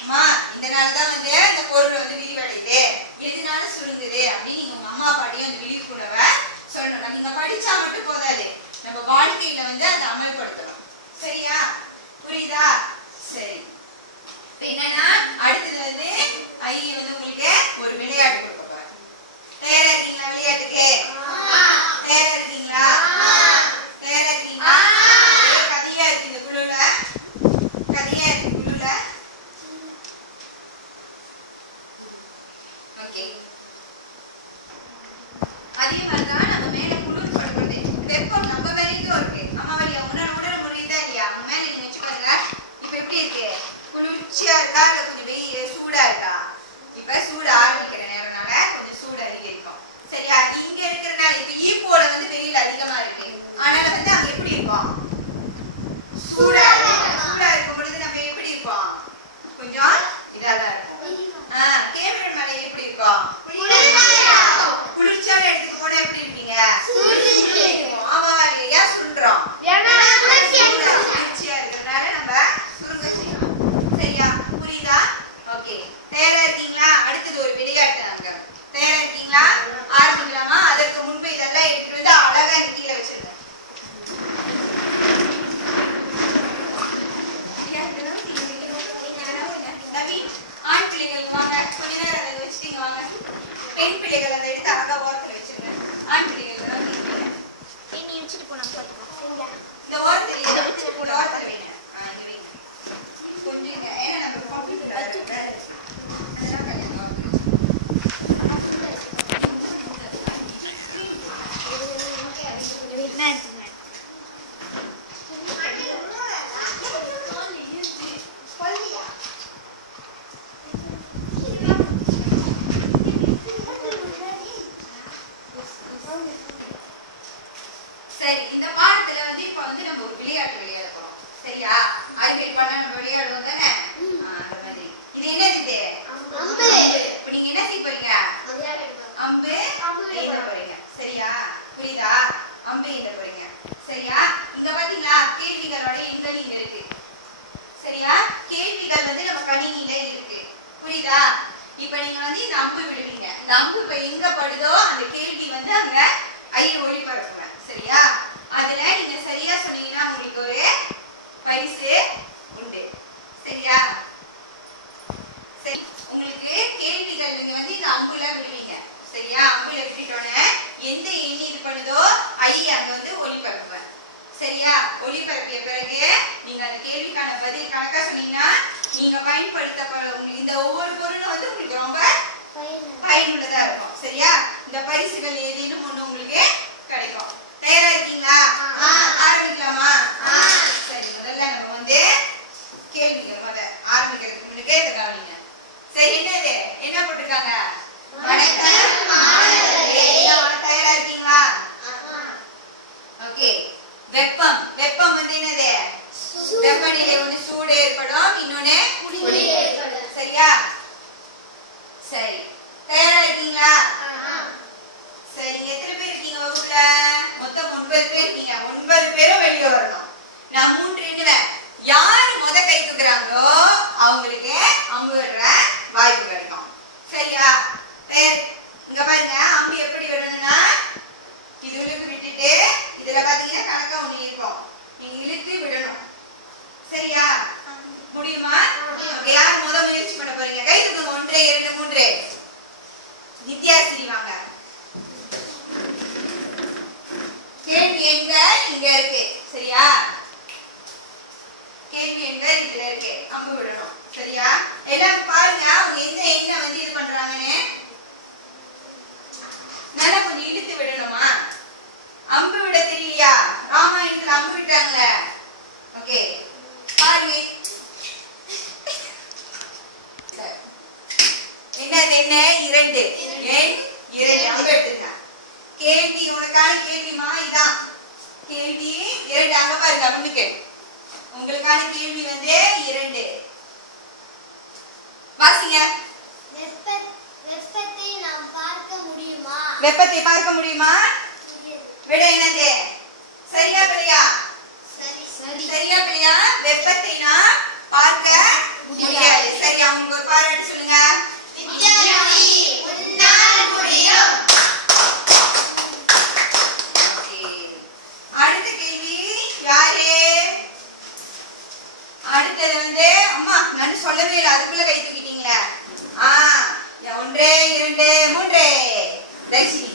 அம்மா, இந்த நாள் தான் வந்து பொருள் வந்து விரிவடையுது, எதுனால சுருங்குது அப்படின்னு நீங்க உங்க அம்மா அப்பாடியும் அந்த விழிப்புணர்வை சொல்லணும். நீங்க படிச்சா மட்டும் போதாது, நம்ம வாழ்க்கையில வந்து அதை அமல்படுத்தணும். சரியா? புரியுதா? சரி. இப்ப என்னன்னா அடுத்தது வந்து ஐ வந்து உங்களுக்கு ஒரு விளையாட்டு கொடுக்க போறேன். தயாரா இருக்கீங்களா விளையாட்டுக்கு? தயாரா இருக்கீங்களா? தயாரா இருக்கீங்களா? கதையா இருக்கு இந்த குழுல, கதையா இருக்கு குழுல. ஓகே, அதே மாதிரிதான் நம்ம மேல குளிர் படுறது, வெப்பம் நம்ம வரைக்கும் இருக்கு. அம்மா வழியா உணர முடியுதா இல்லையா? அவங்க மேல நீங்க வச்சு பாருங்க. இப்ப எப்படி இருக்கு? குளிர்ச்சியா இருக்கா இல்ல கொஞ்சம் சூடா இருக்கா? இப்ப சூடு ஆரம்பிக்கிற நேரம்னால கொஞ்சம் சூடு அதிகரிக்கும். சரியா? இங்க இருக்கிறனால இப்ப ஈப்போல வந்து வெயில் அதிகமா இருக்கு, ஆனால வந்து அங்க எப்படி இருக்கும்? சூடா இருக்கும். சூடா இருக்கும் பொழுது நம்ம எப்படி இருப்போம்? கொஞ்சம் இதாதான் இருக்கும். கேமரன் மலை எப்படி இருக்கும்? குளிர்ச்சியான இடத்துக்கு போனா எப்படி இருப்பீங்க? ஆமா இல்லையா? சுன்றோம். குளிர்ச்சியா இருக்கிறதுனால நம்ம சுருங்க செய்யணும். சரியா? புரியுதா? ஓகே, தயாரா இருக்கீங்களா? அடுத்தது ஒரு விளையாட்டு. நாங்க தயாரா இருக்கீங்களா? ஆரம்பிக்கலாமா? அதற்கு முன்பு இதெல்லாம் எடுத்துட்டு வந்து அழகா கீழே வச்சிருங்க. நவீன், ஆண் பிள்ளைகள் வாங்க, கொஞ்ச நேரம் அதை வச்சுட்டீங்க வாங்க. பெண் பிள்ளைகள் அதை எடுத்து அழகா ஓரத்துல வச்சிருங்க. ஆண் பிள்ளைகள் தான் நீ வச்சுட்டு போனா பாத்துக்கோ. இந்த ஓரத்துல இதை வச்சுட்டு போன ஓரத்துல வைங்க. இங்க வைங்க கொஞ்சம் இங்க, ஏன்னா நம்ம கம்ப்யூட்டர் வேலை இருக்கு. அதெல்லாம் கல்யாணம் சரி. இந்த பாடத்துல வந்து இப்ப வந்து நம்ம ஒரு விளையாட்டு விளையாட போறோம். சரியா? அறிவியல் பண்ண நம்ம விளையாடுவோம் தானே? அந்த மாதிரி. இது என்னது? இது அம்பு. இப்ப நீங்க என்ன செய்ய போறீங்க? அம்பு எய்த போறீங்க. சரியா? புரியுதா? அம்பு எய்த போறீங்க. சரியா? இங்க பாத்தீங்களா கேள்விகளோட எண்கள் இங்க இருக்கு. சரியா? கேள்விகள் வந்து நம்ம கணினியில இருக்கு. புரியுதா? இப்ப நீங்க வந்து இந்த அம்பு விடுவீங்க. இந்த அம்பு இப்ப எங்க படுதோ அந்த கேள்வி வந்து அங்க ஐ ஒளிபரப்புவேன். சரியா? அதுல நீங்க சரியா சொன்னீங்கன்னா உங்களுக்கு ஒரு பரிசு உண்டு. சரியா? சரி, உங்களுக்கு கேள்விகள் நீங்க வந்து இந்த அம்புல விடுவீங்க. சரியா? அம்புல விட்டுட்டோன்னே எந்த எண்ணி இது பண்ணுதோ ஐ அங்க வந்து ஒளிபரப்புவேன். சரியா? ஒளிபரப்பிய பிறகு நீங்க அந்த கேள்விக்கான பதில் கணக்கா சொன்னீங்கன்னா நீங்க பயன்படுத்த இந்த ஒவ்வொரு பொருளும் வந்து உங்களுக்கு ரொம்ப பயனுள்ளதா இருக்கும். சரியா? இந்த பரிசுகள் ஏதேனும் ஒண்ணு உங்களுக்கு கிடைக்கும். தயாரா இருக்கீங்களா? ஆரம்பிக்கலாமா? சரி, முதல்ல நம்ம வந்து கேள்விகள் ஆரம்பிக்கிறதுக்கு முன்னாடி இதை கவனிங்க. சரி, என்னது? என்ன போட்டிருக்காங்க? வணக்கம் மாணவர்களே. தயாரா இருக்கீங்களா? ஓகே. வெப்பம். வெப்பம் வந்து என்னது? வெப்பநிலை ஒண்ணு சூடு ஏற்படும், இன்னொன்னு குளிர் ஏற்படும். சரியா? சரி, தயாரா இருக்கீங்களா? சரி, எத்தனை பேர் இருக்கீங்க வகுப்புல? மொத்தம் 9 பேர் இருக்கீங்க. 9 பேரும் வெளியே வரணும். நான் 3 எண்ணுவேன். யாரு முத கை தூக்குறாங்களோ அவங்களுக்கு அம்பு விடுற வாய்ப்பு கிடைக்கும். சரியா? இங்க பாருங்க, அம்பு எப்படி விடணும்னா இது இழுத்து விட்டுட்டு இதுல பாத்தீங்கன்னா கணக்கா ஒண்ணு இருக்கும், நீங்க இழுத்து விடணும். சரியா? முடியுமா? யார் முத முயற்சி பண்ண போறீங்க? கை தூக்குங்க. 1 2 3. நித்யாஸ்ரீ வாங்க. கேள்வி எங்க இங்க இருக்கு. சரியா? கேள்வி எங்க இதுல இருக்கு. அம்பு விடணும். சரியா? எல்லாம் பாருங்க அவங்க எந்த எண்ணை வந்து இது பண்றாங்கன்னு. நல்லா கொஞ்சம் இழுத்து விடணுமா? அம்பு விட தெரியலையா? ராமாயணத்துல அம்பு விட்டாங்களே. ஓகே, பாருங்க. என்னது? என்ன? 2. எண் 2. அம்பு எடுத்துங்க. கேள்வி உனக்கான கேள்விமா இதான். கேள்வி 2. அங்க பாருங்க முன்னுக்கு. உங்களுக்கான கேள்வி வந்து 2. வாசிங்க. வெப்பத்தை நாம் பார்க்க முடியுமா? வெப்பத்தை பார்க்க முடியுமா? விட என்னது? சரியா பிள்ளையா? சரியா பிள்ளையா? வெப்பத்தை நாம் பார்க்க முடியாது. சரி, அவங்களுக்கு ஒரு பாராட்டு சொல்லுங்க. தர்ஷினி.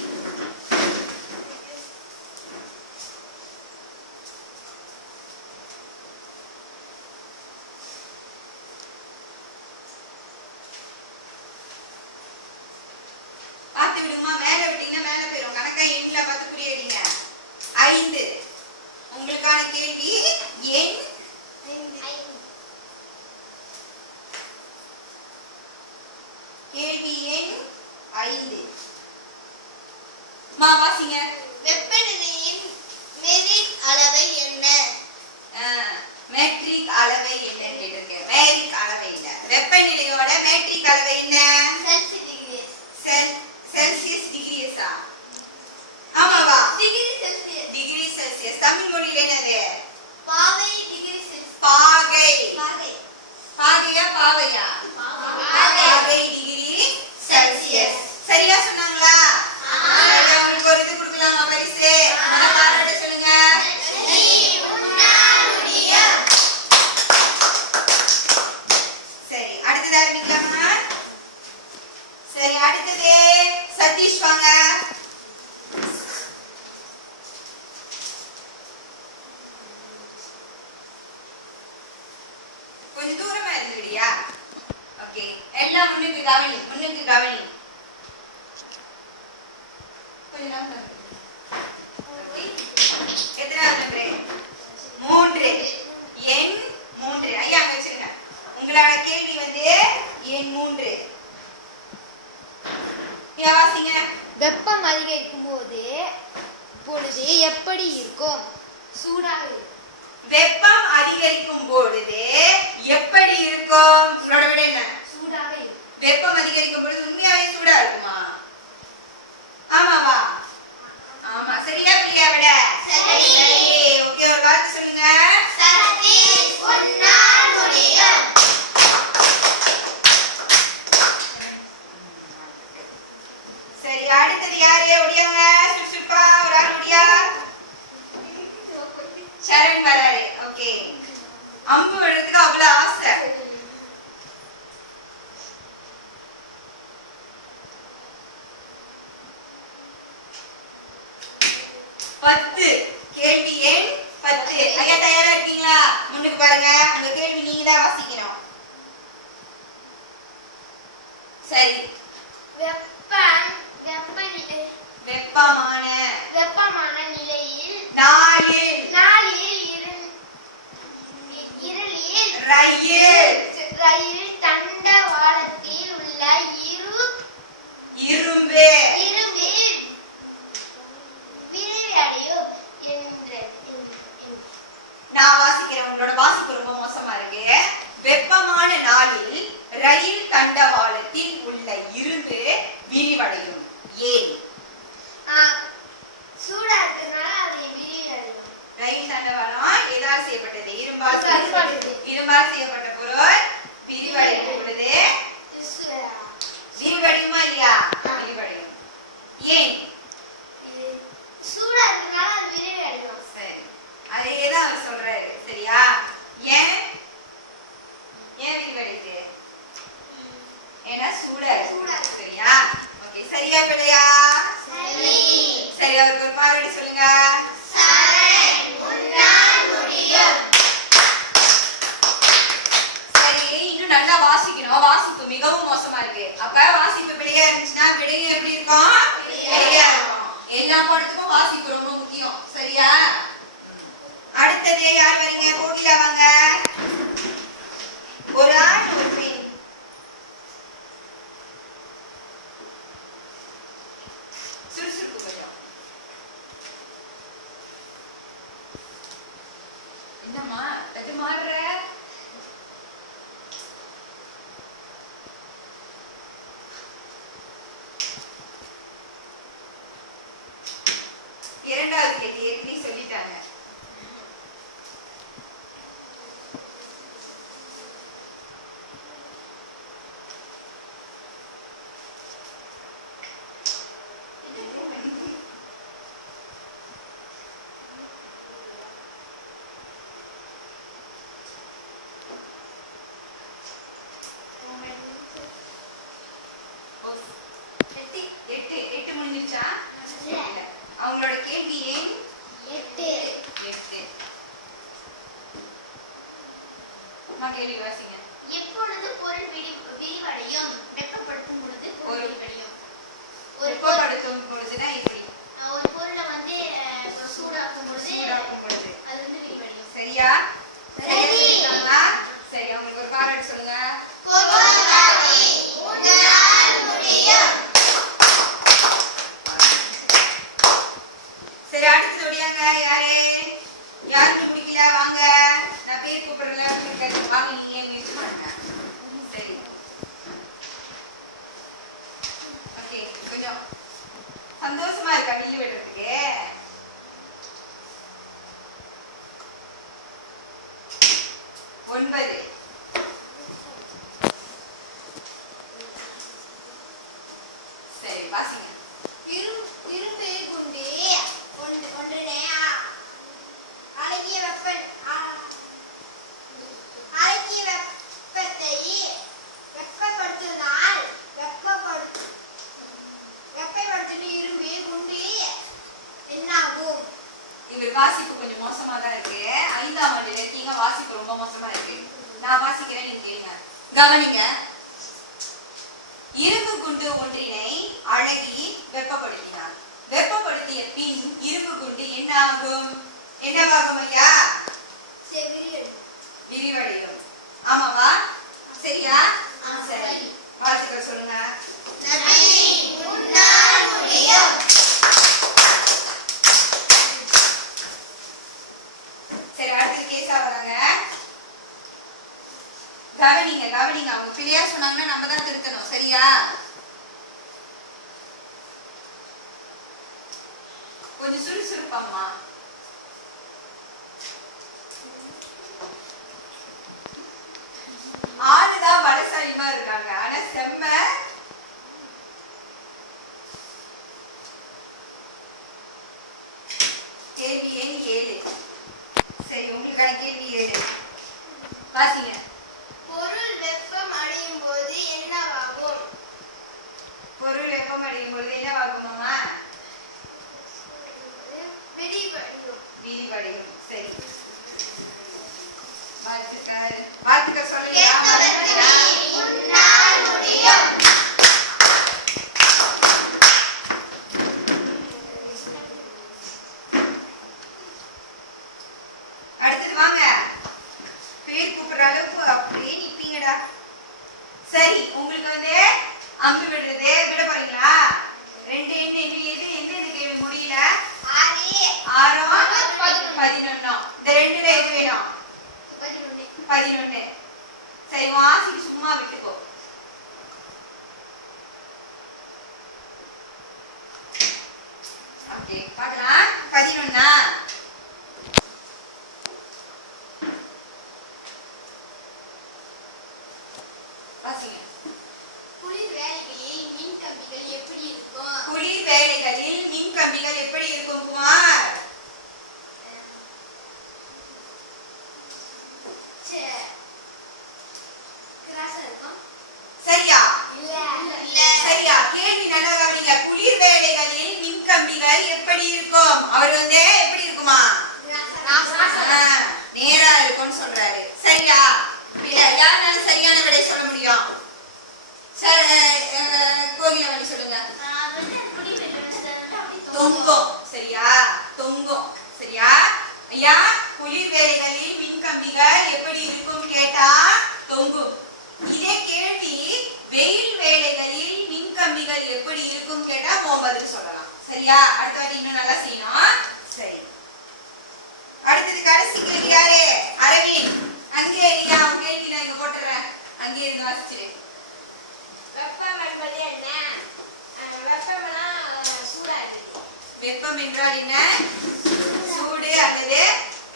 பார்த்து விடுமா, மேல விட்டீங்கன்னா மேல போயிடும். கணக்கா எண்ணில பார்த்து புரிய வைங்க. 5. உங்களுக்கான கேள்வி எண் கேள்வி எண் 5. மா வாசிங்க. வெப்பநிலையின் மெரிட் அளவை என்ன? மேட்ரிக் அளவை என்னன்னு கேட்டிருக்கேன். மேரிக் அளவை இல்ல. வெப்பநிலையோட மேட்ரிக் அளவை என்ன? செல்சியஸ் டிகிரிஸா? ஆமாவா? Degree Celsius. Degree Celsius. Tamil மொழியில என்னது? பாகை டிகிரி செல்சியஸ். பாகை. பாகை. பாகையா பாவையா? பாகை டிகிரி செல்சியஸ். சரியா சொன்னாங்களா? சரி, உங்களுக்கு ஒரு இது கொடுக்கலாமா பரிசு? அந்த பாராட்ட சொல்லுங்க. சரி, அடுத்தது ஆரம்பிக்கலாமா? சரி, அடுத்தது சதீஷ் வாங்க. கொஞ்சம் தூரமா இருந்துடியா? ஓகே, எல்லாம் முன்னுக்கு கவனி, முன்னுக்கு கவனி. கொஞ்ச நேரம் பாருங்க. எத்தனாவது நம்பர்? 3. எண் 3. ஐயா அங்க வச்சிருங்க. உங்களோட கேள்வி வந்து எண் 3. வாசிங்க. வெப்பம் அதிகரிக்கும் பொழுது எப்படி இருக்கும்? சூடாக இருக்கும். வெப்பம் அதிகரிக்கும் பொழுது எப்படி இருக்கும்? உங்களோட விட என்ன? சூடாக இருக்கும். வெப்பம் அதிகரிக்கும் பொழுது உண்மையாவே சூடா இருக்குமா? ஆமாவா? ஆமா. சரியா பிரியா விட? சரி. ஓகே, ஒரு வார்த்தை சொல்லுங்க. சதீஷ் உன்னால் முடியும். சரி, அடுத்தது யாரு? ஒடியாங்க. சுறுசுறுப்பா ஒரு ஆள் ஒடியா. சரண் வராரு. ஓகே, அம்பு விடுறதுக்கு அவ்வளவு ஆசை. பத்து. கேள்வி எண் 10. ஐயா தயாரா இருக்கீங்களா? முன்னுக்கு பாருங்க. உங்க கேள்வி நீங்க தான் வாசிக்கணும். சரி. வெப்பமான நிலையில் நாளில் ரயில் தண்டவாளத்தில் உள்ள இரும்பு இரும்பில் விரிவடையும் நான் வாசிக்கிறேன். உங்களோட வாசிப்பு ரொம்ப மோசமா இருக்கு. வெப்பமான நாளில் ரயில் தண்டவாளத்தில் உள்ள இரும்பு விரிவடையும். ஏன்? சூடா இருக்கனால அது விரிவடையும். ரயில் தண்டவாளம் எதால் செய்யப்பட்டது? இரும்பால் இரும்பால். இரும்பால் செய்யப்பட்ட பொருள் விரிவடையும் பொழுது விரிவடையுமா இல்லையா? விரிவடையும். ஏன்? சூடா இருக்கனால அது விரிவடையும். சரி, அதேதான் அவர் சொல்றாரு. சரியா? ஏன் ஏன் விரிவடையுது? ஏன்னா சூடா இருக்கு. சரியா? ஓகே, சரியா பிள்ளையா? சரி, அவருக்கு ஒரு பாராட்டு சொல்லுங்க. சரி, இன்னும் நல்லா வாசிக்கணும். வாசிப்பு மிகவும் மோசமா இருக்கு. அப்ப வாசிப்பு பிள்ளையா இருந்துச்சுன்னா விடையும் எப்படி இருக்கும்? பிள்ளையா இருக்கும். எல்லா பாடத்துக்கும் வாசிப்பு ரொம்ப முக்கியம். சரியா? அடுத்தது யார் வரீங்க? கோகிலா வாங்க. ஒரு ஆண் ஒரு பெண். சுறுசுறுப்பு கொஞ்சம். என்னம்மா அது மாறுற? இரண்டாவது கேள்வி ஏற்கனவே சொல்லிட்டாங்க. எட்டு முடிஞ்சிருச்சா? அவங்களோட கேள்வி எண் 8. 8. அம்மா கேள்வி வாசிங்க. எப்பொழுது பொருள் விரிவடையும்? வெப்பப்படுத்தும் பொழுது பொருள் விரிவடையும். வெப்பப்படுத்தும் பொழுதுனா எப்படி? ஒரு பொருளை வந்து சூடாக்கும் பொழுது அது வந்து விரிவடையும். சரியா? சரி. சரி, உங்களுக்கு ஒரு பாராட்டு சொல்லுங்க. சரி, அடுத்து ஓடியாங்க. யாருக்கு பிடிக்கல வாங்க, நான் பேர் கூப்பிடுறேன். வாங்க, நீங்க முயற்சி பண்ணுங்க. சரி, ஓகே. கொஞ்சம் சந்தோஷமா இருக்கா வில்லு விடுறதுக்கு? 9. சரி, வாசிங்க. இரும்பு குண்டு ஒன்றினை அடக்கிய வெப்பத்தை வெப்பப்படுத்தினால் வெப்பப்படுத்தின இரும்பு குண்டு என்னாகும்? இவர் வாசிப்பு கொஞ்சம் மோசமா தான் இருக்கு. 5ஆம் ஆண்டுல இருக்கீங்க, வாசிப்பு ரொம்ப மோசமா இருக்கு. நான் வாசிக்கிறேன், நீங்க கேளுங்க. கவனிங்க. இரும்பு குண்டு ஒன்றினை அழகி வெப்பப்படுத்தினார். வெப்பப்படுத்திய பின் இரும்பு குண்டு என்ன ஆகும்? என்னவாகும் ஐயா? விரிவடையும். ஆமாவா? சரியா? சரி, வாழ்த்துக்கள் சொல்லுங்க. சரி, அடுத்து கேசா வராங்க. கவனிங்க. அவங்க பிள்ளையா சொன்னாங்கன்னா நம்ம தான் திருத்தணும். சரியா? கொஞ்சம் சுறுசுறுப்பம்மா. ஆளுதான் பலசாலிமா இருக்காங்க, ஆனா செம்ம கேள்வி எண் 7. சரி, உங்களுக்கான கேள்வி 7 வாசிங்க. பொருள் வெப்பம் அடையும் போது என்னவாகும்? பொருள் வெப்பம் அடையும் பொழுது என்னவாகுமாமா? விரிவடையும். சரி, வாழ்த்துக்கள் சொல்லுங்க. அடுத்தது வாங்க. பேர் கூப்பிடுற அளவுக்கு அப்படியே நிப்பீங்கடா. சரி, உங்களுக்கு வந்து அம்பு விடுறது விட போறீங்களா? 2 எண்ணு எது கேள்வி முடியல? 6 11. இந்த 2ல எது வேணும்? 11. சரி, வாசிக்கு சும்மா விட்டுக்கோ. ஓகே, பார்க்கலாம். 11. வாசிங்க. குளிர் வேளைகளில் மின் கம்பிகள் எப்படி இருக்கும்? குளிர் வேளைகளில் மின் கம்பிகள் எப்படி இருக்கும் குமார்? சரியா? சரியா? கேள்வி நல்லா கவனிங்க. குளிர் வேளைகளில் மின் கம்பிகள் எப்படி இருக்கும்? அவர் வந்து எப்படி இருக்குமா? நேரா இருக்கும்னு சொல்றாரு. சரியா? யாருனாலும் சரியான விடை சொல்ல முடியும்? கோகிலமணி சொல்லுங்க. தொங்கும். சரியா? தொங்கும். சரியா? ஐயா, குளிர் வேளைகளில் மின் கம்பிகள் எப்படி இருக்கும் கேட்டா தொங்கும். இதே கேள்வி வெயில் வேளைகளில் மின் கம்பிகள் எப்படி இருக்கும் கேட்டா பதில் சொல்லலாம். சரியா? அடுத்த வாட்டி இன்னும் நல்லா செய்யணும். சரி, அடுத்தது கடைசி கேள்வி யாரு? அரவிந்த். அங்கே இருக்கியா? உன் கேள்வி நான் இங்க போட்டுறேன். அங்கே இருந்து வாசிச்சிரு. வெப்பம் என்பது என்ன? வெப்பம்னா சூடா இருக்கு. வெப்பம் என்றால் என்ன? சூடு அல்லது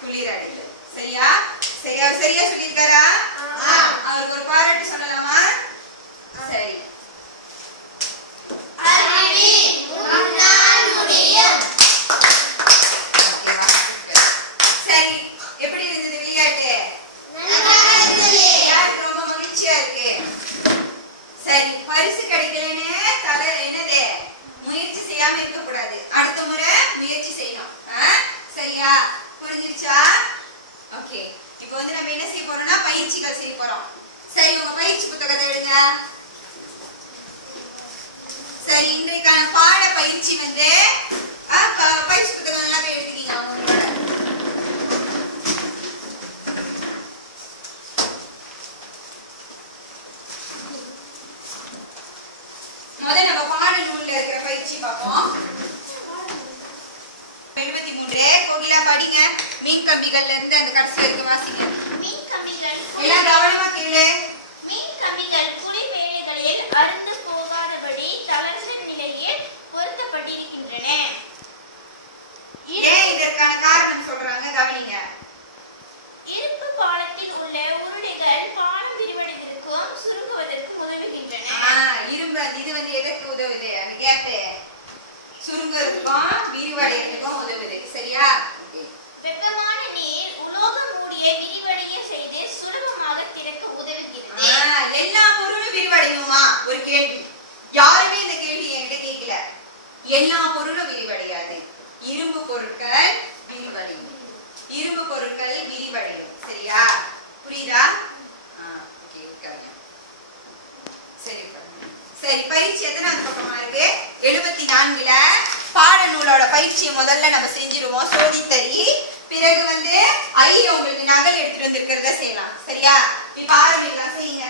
குளிர் அடைதல். சரியா? சரியா சொல்லியிருக்காரா? அவருக்கு ஒரு பாராட்டு சொல்லலாமா? சரி. சரி, எப்படி இருந்தது விளையாட்டு? யாருக்கு ரொம்ப மகிழ்ச்சியா இருக்கு? சரி, பரிசு கிடைக்கலன்னு என்னது முயற்சி செய்யாம இருக்க கூடாது. அடுத்த முறை இன்றைக்கான பாட பயிற்சி வந்து பயிற்சி புத்தகம் எல்லாமே எடுத்துக்கீங்க அவங்களோட. முதல்ல நம்ம பாட நூல்ல இருக்கிற பயிற்சி பார்ப்போம். 73 கோகிலா படிங்க. மீன் கம்பிகள்ல இருந்து அந்த கடைசி வரைக்கும் வாசிங்க. மீன் கம்பிகள் எல்லாம் கவனமா கேளு. மீன் கம்பிகள் குழி மேடுகளில் அறுந்து போகாதபடி தளர்ந்த நிலையில் பொருத்தப்பட்டிருக்கின்றன. ஏன் இதற்கான காரணம் சொல்றாங்க கவனிங்க. இருப்பு பாலத்தில் உள்ள உருளைகள் பாலம் விரிவடைவதற்கும் சுருங்குவதற்கும் உதவுகின்றன. இரும்பு இது வந்து எதற்கு உதவுது? அந்த கேப் சுருங்குறதுக்கும் விரிவடைறதுக்கும் உதவுது. சரியா? வெப்பமான நீர் உலோக மூடியை விரிவடைய செய்து சுலபமாக திறக்க உதவுகிறது. எல்லா பொருளும் விரிவடையுமா? ஒரு கேள்வி. யாருமே இந்த கேள்வி என்கிட்ட கேட்கல. எல்லா பொருளும் விரிவடையாது. இரும்பு பொருட்கள் விரிவடையும். இரும்பு பொருட்கள் விரிவடையும். சரியா? புரியுதா? ஓகே. சரி சரி, பயிற்சி எத்தனாவது பக்கமா இருக்கு? 74ல பாடநூலோட பயிற்சியை முதல்ல நம்ம செஞ்சிருவோம். சோதித்தறி. பிறகு வந்து உங்களுக்கு நகல் எடுத்துட்டு வந்திருக்கிறத செய்யலாம். சரியா? இப்ப ஆரம்பிக்கலாம். செய்யுங்க.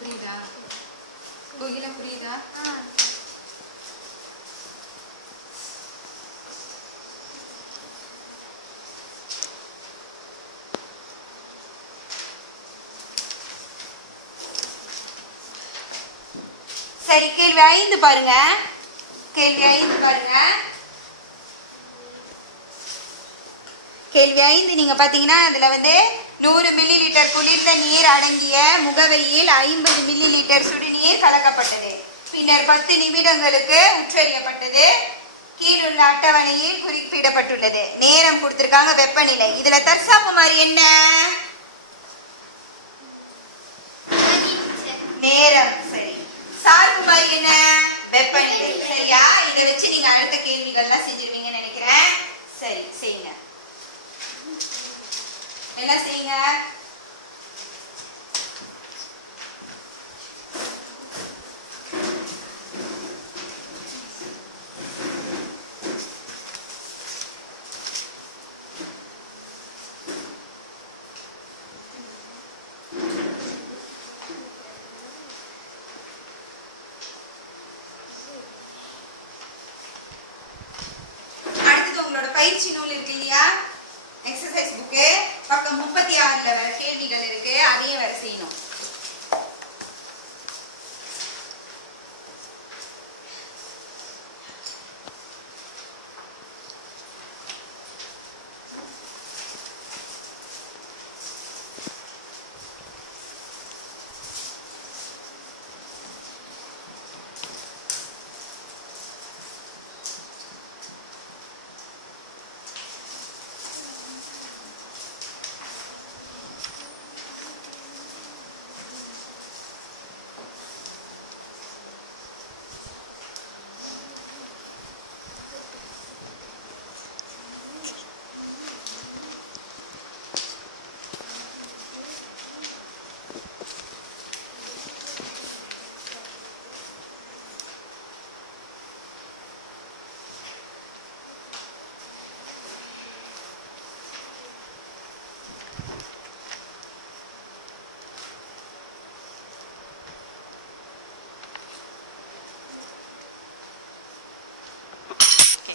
புரியுதா? கோகிலா புரியுதா? சரி, கேள்வி 5 பாருங்க. கேள்வி 5 பாருங்க. கேள்வி 5 நீங்க பாத்தீங்கன்னா அதுல வந்து 100 மில்லி லிட்டர் குளிர்ந்த நீர் அடங்கிய முகவையில் 50 மில்லி லிட்டர் சுடுநீர் கலக்கப்பட்டது. பின்னர் 10 நிமிடங்களுக்கு உற்றறியப்பட்டது. கீழுள்ள அட்டவணையில் குறிப்பிடப்பட்டுள்ளது. நேரம் கொடுத்திருக்காங்க, வெப்பநிலை. இதுல தற்சாப்பு மாதிரி என்ன? நேரம். சரி. சார்பு மாதிரி என்ன? வெப்பநிலை. சரியா? இதை வச்சு நீங்க அடுத்த கேள்விகள்லாம் செஞ்சிருவீங்கன்னு நினைக்கிறேன். சரி, செய்யுங்க. எல்லாம் செய்யுங்க. அடுத்தது உங்களோட பயிற்சி நூல் இருக்கு இல்லையா? எக்ஸசைஸ் புக்கு பக்கம் 36ல வர கேள்விகள் இருக்கு. அதையும் வர செய்யணும்.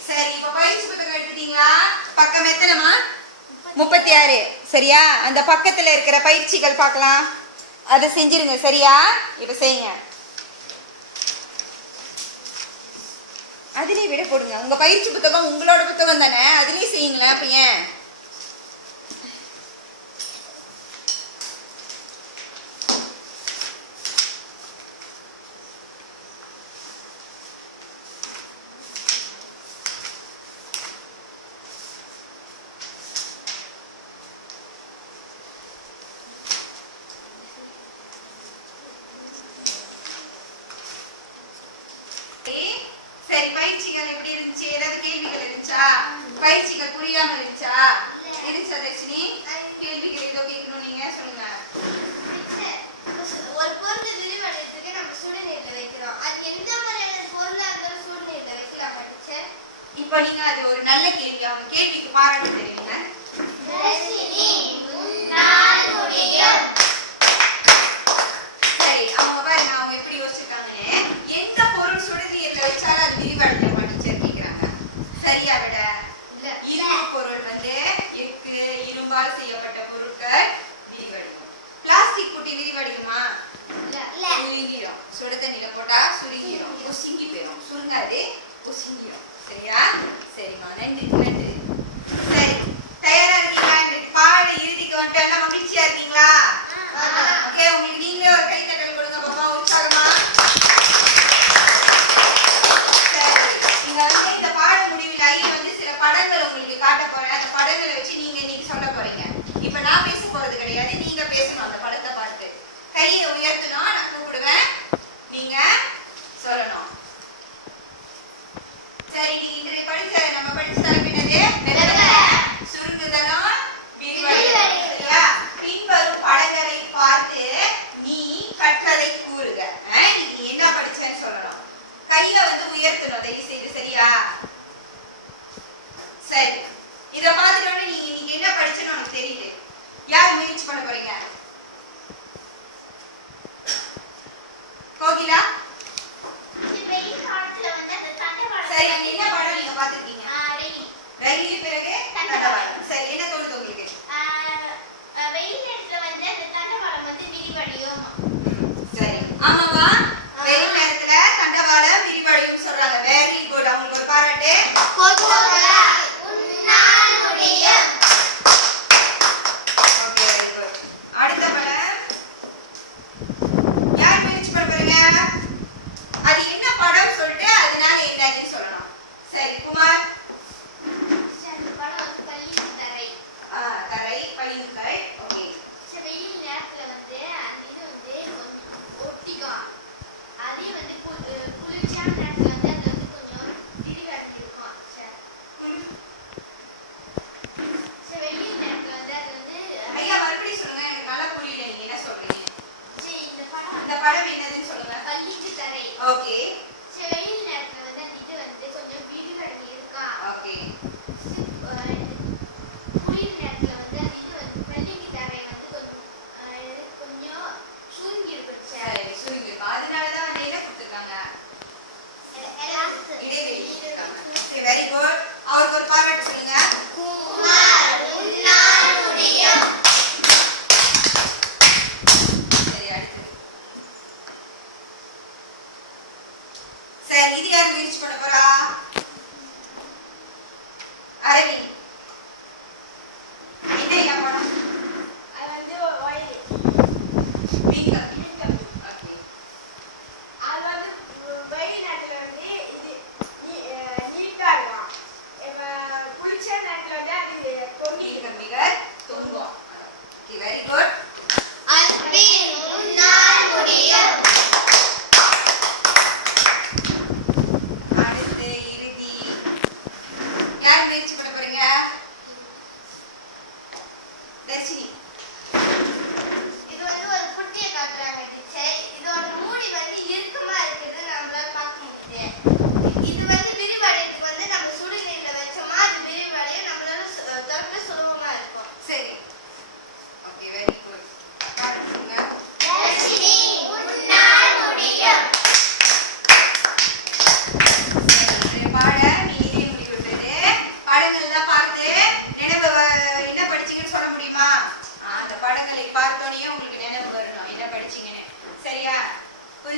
சரி, இப்ப பயிற்சி புத்தகம் எடுத்துட்டீங்களா? பக்கம் எத்தனைமா? 36. சரியா? அந்த பக்கத்துல இருக்கிற பயிற்சிகள் பார்க்கலாம். அதை செஞ்சிருங்க. சரியா? இப்ப செய்யுங்க. அதுலயே விட போடுங்க. உங்க பயிற்சி புத்தகம் உங்களோட புத்தகம் தானே, அதுலயே செய்யுங்களேன். அப்ப ஏன் சரி, பயிற்சிகள் எப்படி இருந்துச்சு? ஏதாவது கேள்விகள் இருந்துச்சா? பயிற்சிகள் புரியாம இருந்துச்சா? இருந்துச்சா தர்ஷினி? கேள்விகள் ஏதோ கேட்கணும், நீங்க சொல்லுங்க. ஒரு பொருள் விரிவடையறதுக்கு நம்ம சுடுநீர்ல வைக்கிறோம். அது எந்த மாதிரியான பொருளா இருந்தாலும் சுடுநீர்ல வைக்கலாம் டீச்சர். இப்போ நீங்க அது ஒரு நல்ல கேள்வி. அவங்க கேள்விக்கு பாராட்டு தெரியுங்க. சரி, அவங்க பாருங்க அவங்க எப்படி யோசிச்சிருக்காங்கன்னு. எந்த பொருள் சுடுநீர்ல வச்சாலும் அது விரிவடைஞ்சிருமா டீச்சர் கேக்குறாங்க. சரியா விட? இரும்பு பொருள் எஃகு, இரும்பால் செய்யப்பட்ட பொருட்கள் விரிவடையும். பிளாஸ்டிக் புட்டி விரிவடையுமா? சுருங்கிடும். சுடு தண்ணியில போட்டா சுருங்கிடும், ஒசுங்கி போயிடும். சுருங்காது, ஒசுங்கிடும். சரியா? சரிம்மா, நன்றி நன்றி. சரி, தயாரா இருக்கீங்களா? பாட இறுதிக்கு வந்துட்டு மகிழ்ச்சியா இருக்கீங்களா? ஓகே, உங்களுக்கு நீங்களே ஒரு கை தட்டல் கொடுங்க பாப்பா, உற்சாகமா. சரி, நீங்க இந்த பாட முடிவில் சில படங்கள் உங்களுக்கு காட்ட போறேன். அந்த படங்களை வச்சு நீங்க இன்னைக்கு சொல்ல போறீங்க. இப்ப நான் பேச போறது கிடையாது, நீங்க பேசணும். அந்த படத்தை பார்த்து கையை உயர்த்தணும், நான் கூப்பிடுவேன், நீங்க சொல்லணும். சரி, நீங்க இன்றைய நம்ம படிச்ச தலைப்பு என்னது? சுருங்குதலும் விரிவடைதலும். சரியா? பின்வரும் படங்களை பார்த்து நீ கற்றதை கூறுக. நீங்க என்ன படிச்சேன்னு சொல்லணும். கையை உயர்த்தணும் தயவு செய்து. சரியா? சரி, இத பார்த்துட்டோன்னு நீங்க இன்னைக்கு என்ன படிச்சேன்னு உனக்கு தெரியுது. யார் முயற்சி பண்ண போறீங்க? கோகிலா? சரி, அங்க என்ன படம் நீங்க பாத்துருக்கீங்க? ரயில், பிறகு தண்டவாளம். சரி, என்ன தோணுது உங்களுக்கு? வெயில் நேரத்துல அந்த தண்டவாளம் விரிவடையும். சரி, ஆமாவா? வெயில் நேரத்துல தண்டவாளம் விரிவடையும் சொல்றாங்க. வெரி குட், அவங்களுக்கு ஒரு பாராட்டு. Okay, very good. அடுத்த படம் யார் முயற்சி பண்ண போறீங்க? அது என்ன படம் சொல்லிட்டு அதனால என்னன்னு சொல்லணும். சரி, குமார்? தரை, பளிங்குக்கல். ஓகே. வெயில் நேரத்துல அந்த இது ஒட்டிக்கும். அதே குளிர்ச்சியான நேரத்துல அது கொஞ்சம் விரிவடைஞ்சிருக்கும். வெயில் நேரத்துல அது ஐயா மறுபடியும் சொல்லுங்க, எனக்கு நல்லா புரியல நீங்க என்ன சொல்றீங்க. இந்த படம் என்னதுன்னு சொல்லுங்க. பளிங்கு தரை. ஓகே. வெயில் நேரத்துல அந்த இது கொஞ்சம் விரிவடைஞ்சு இருக்கா. ஓகே. குளிர் நேரத்துல அது இது பளிங்கு தரை கொஞ்சம் சுருங்கி இருக்கு. சரி, சுருங்கி இருக்கு. அதனாலதான் என்ன கொடுத்திருக்காங்க? இடைவெளி கொடுத்திருக்காங்க. சரி, வெரி குட். அவருக்கு ஒரு பாராட்டு சொல்லுங்க. சரி, அடுத்து. சரி, இது யார் முயற்சி பண்ண போறா? அரவிந்த். இது என்ன படம்? அது வயது வீக்கம். ஓகே. அது வெயில் நேரத்துல இது நீட்டா இருக்கும். குளிச்ச நேரத்துல அது பொங்கி வீக்கம் தொங்கும். Okay, very good. அடுத்து இறுதி யார் முயற்சி பண்ண போறீங்க?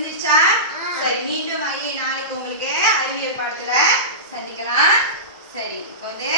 புரிஞ்சிச்சா? சரி, மீண்டும் நாளைக்கு உங்களுக்கு அறிவியல் பாடத்துல சந்திக்கலாம். சரி, இப்போ வந்து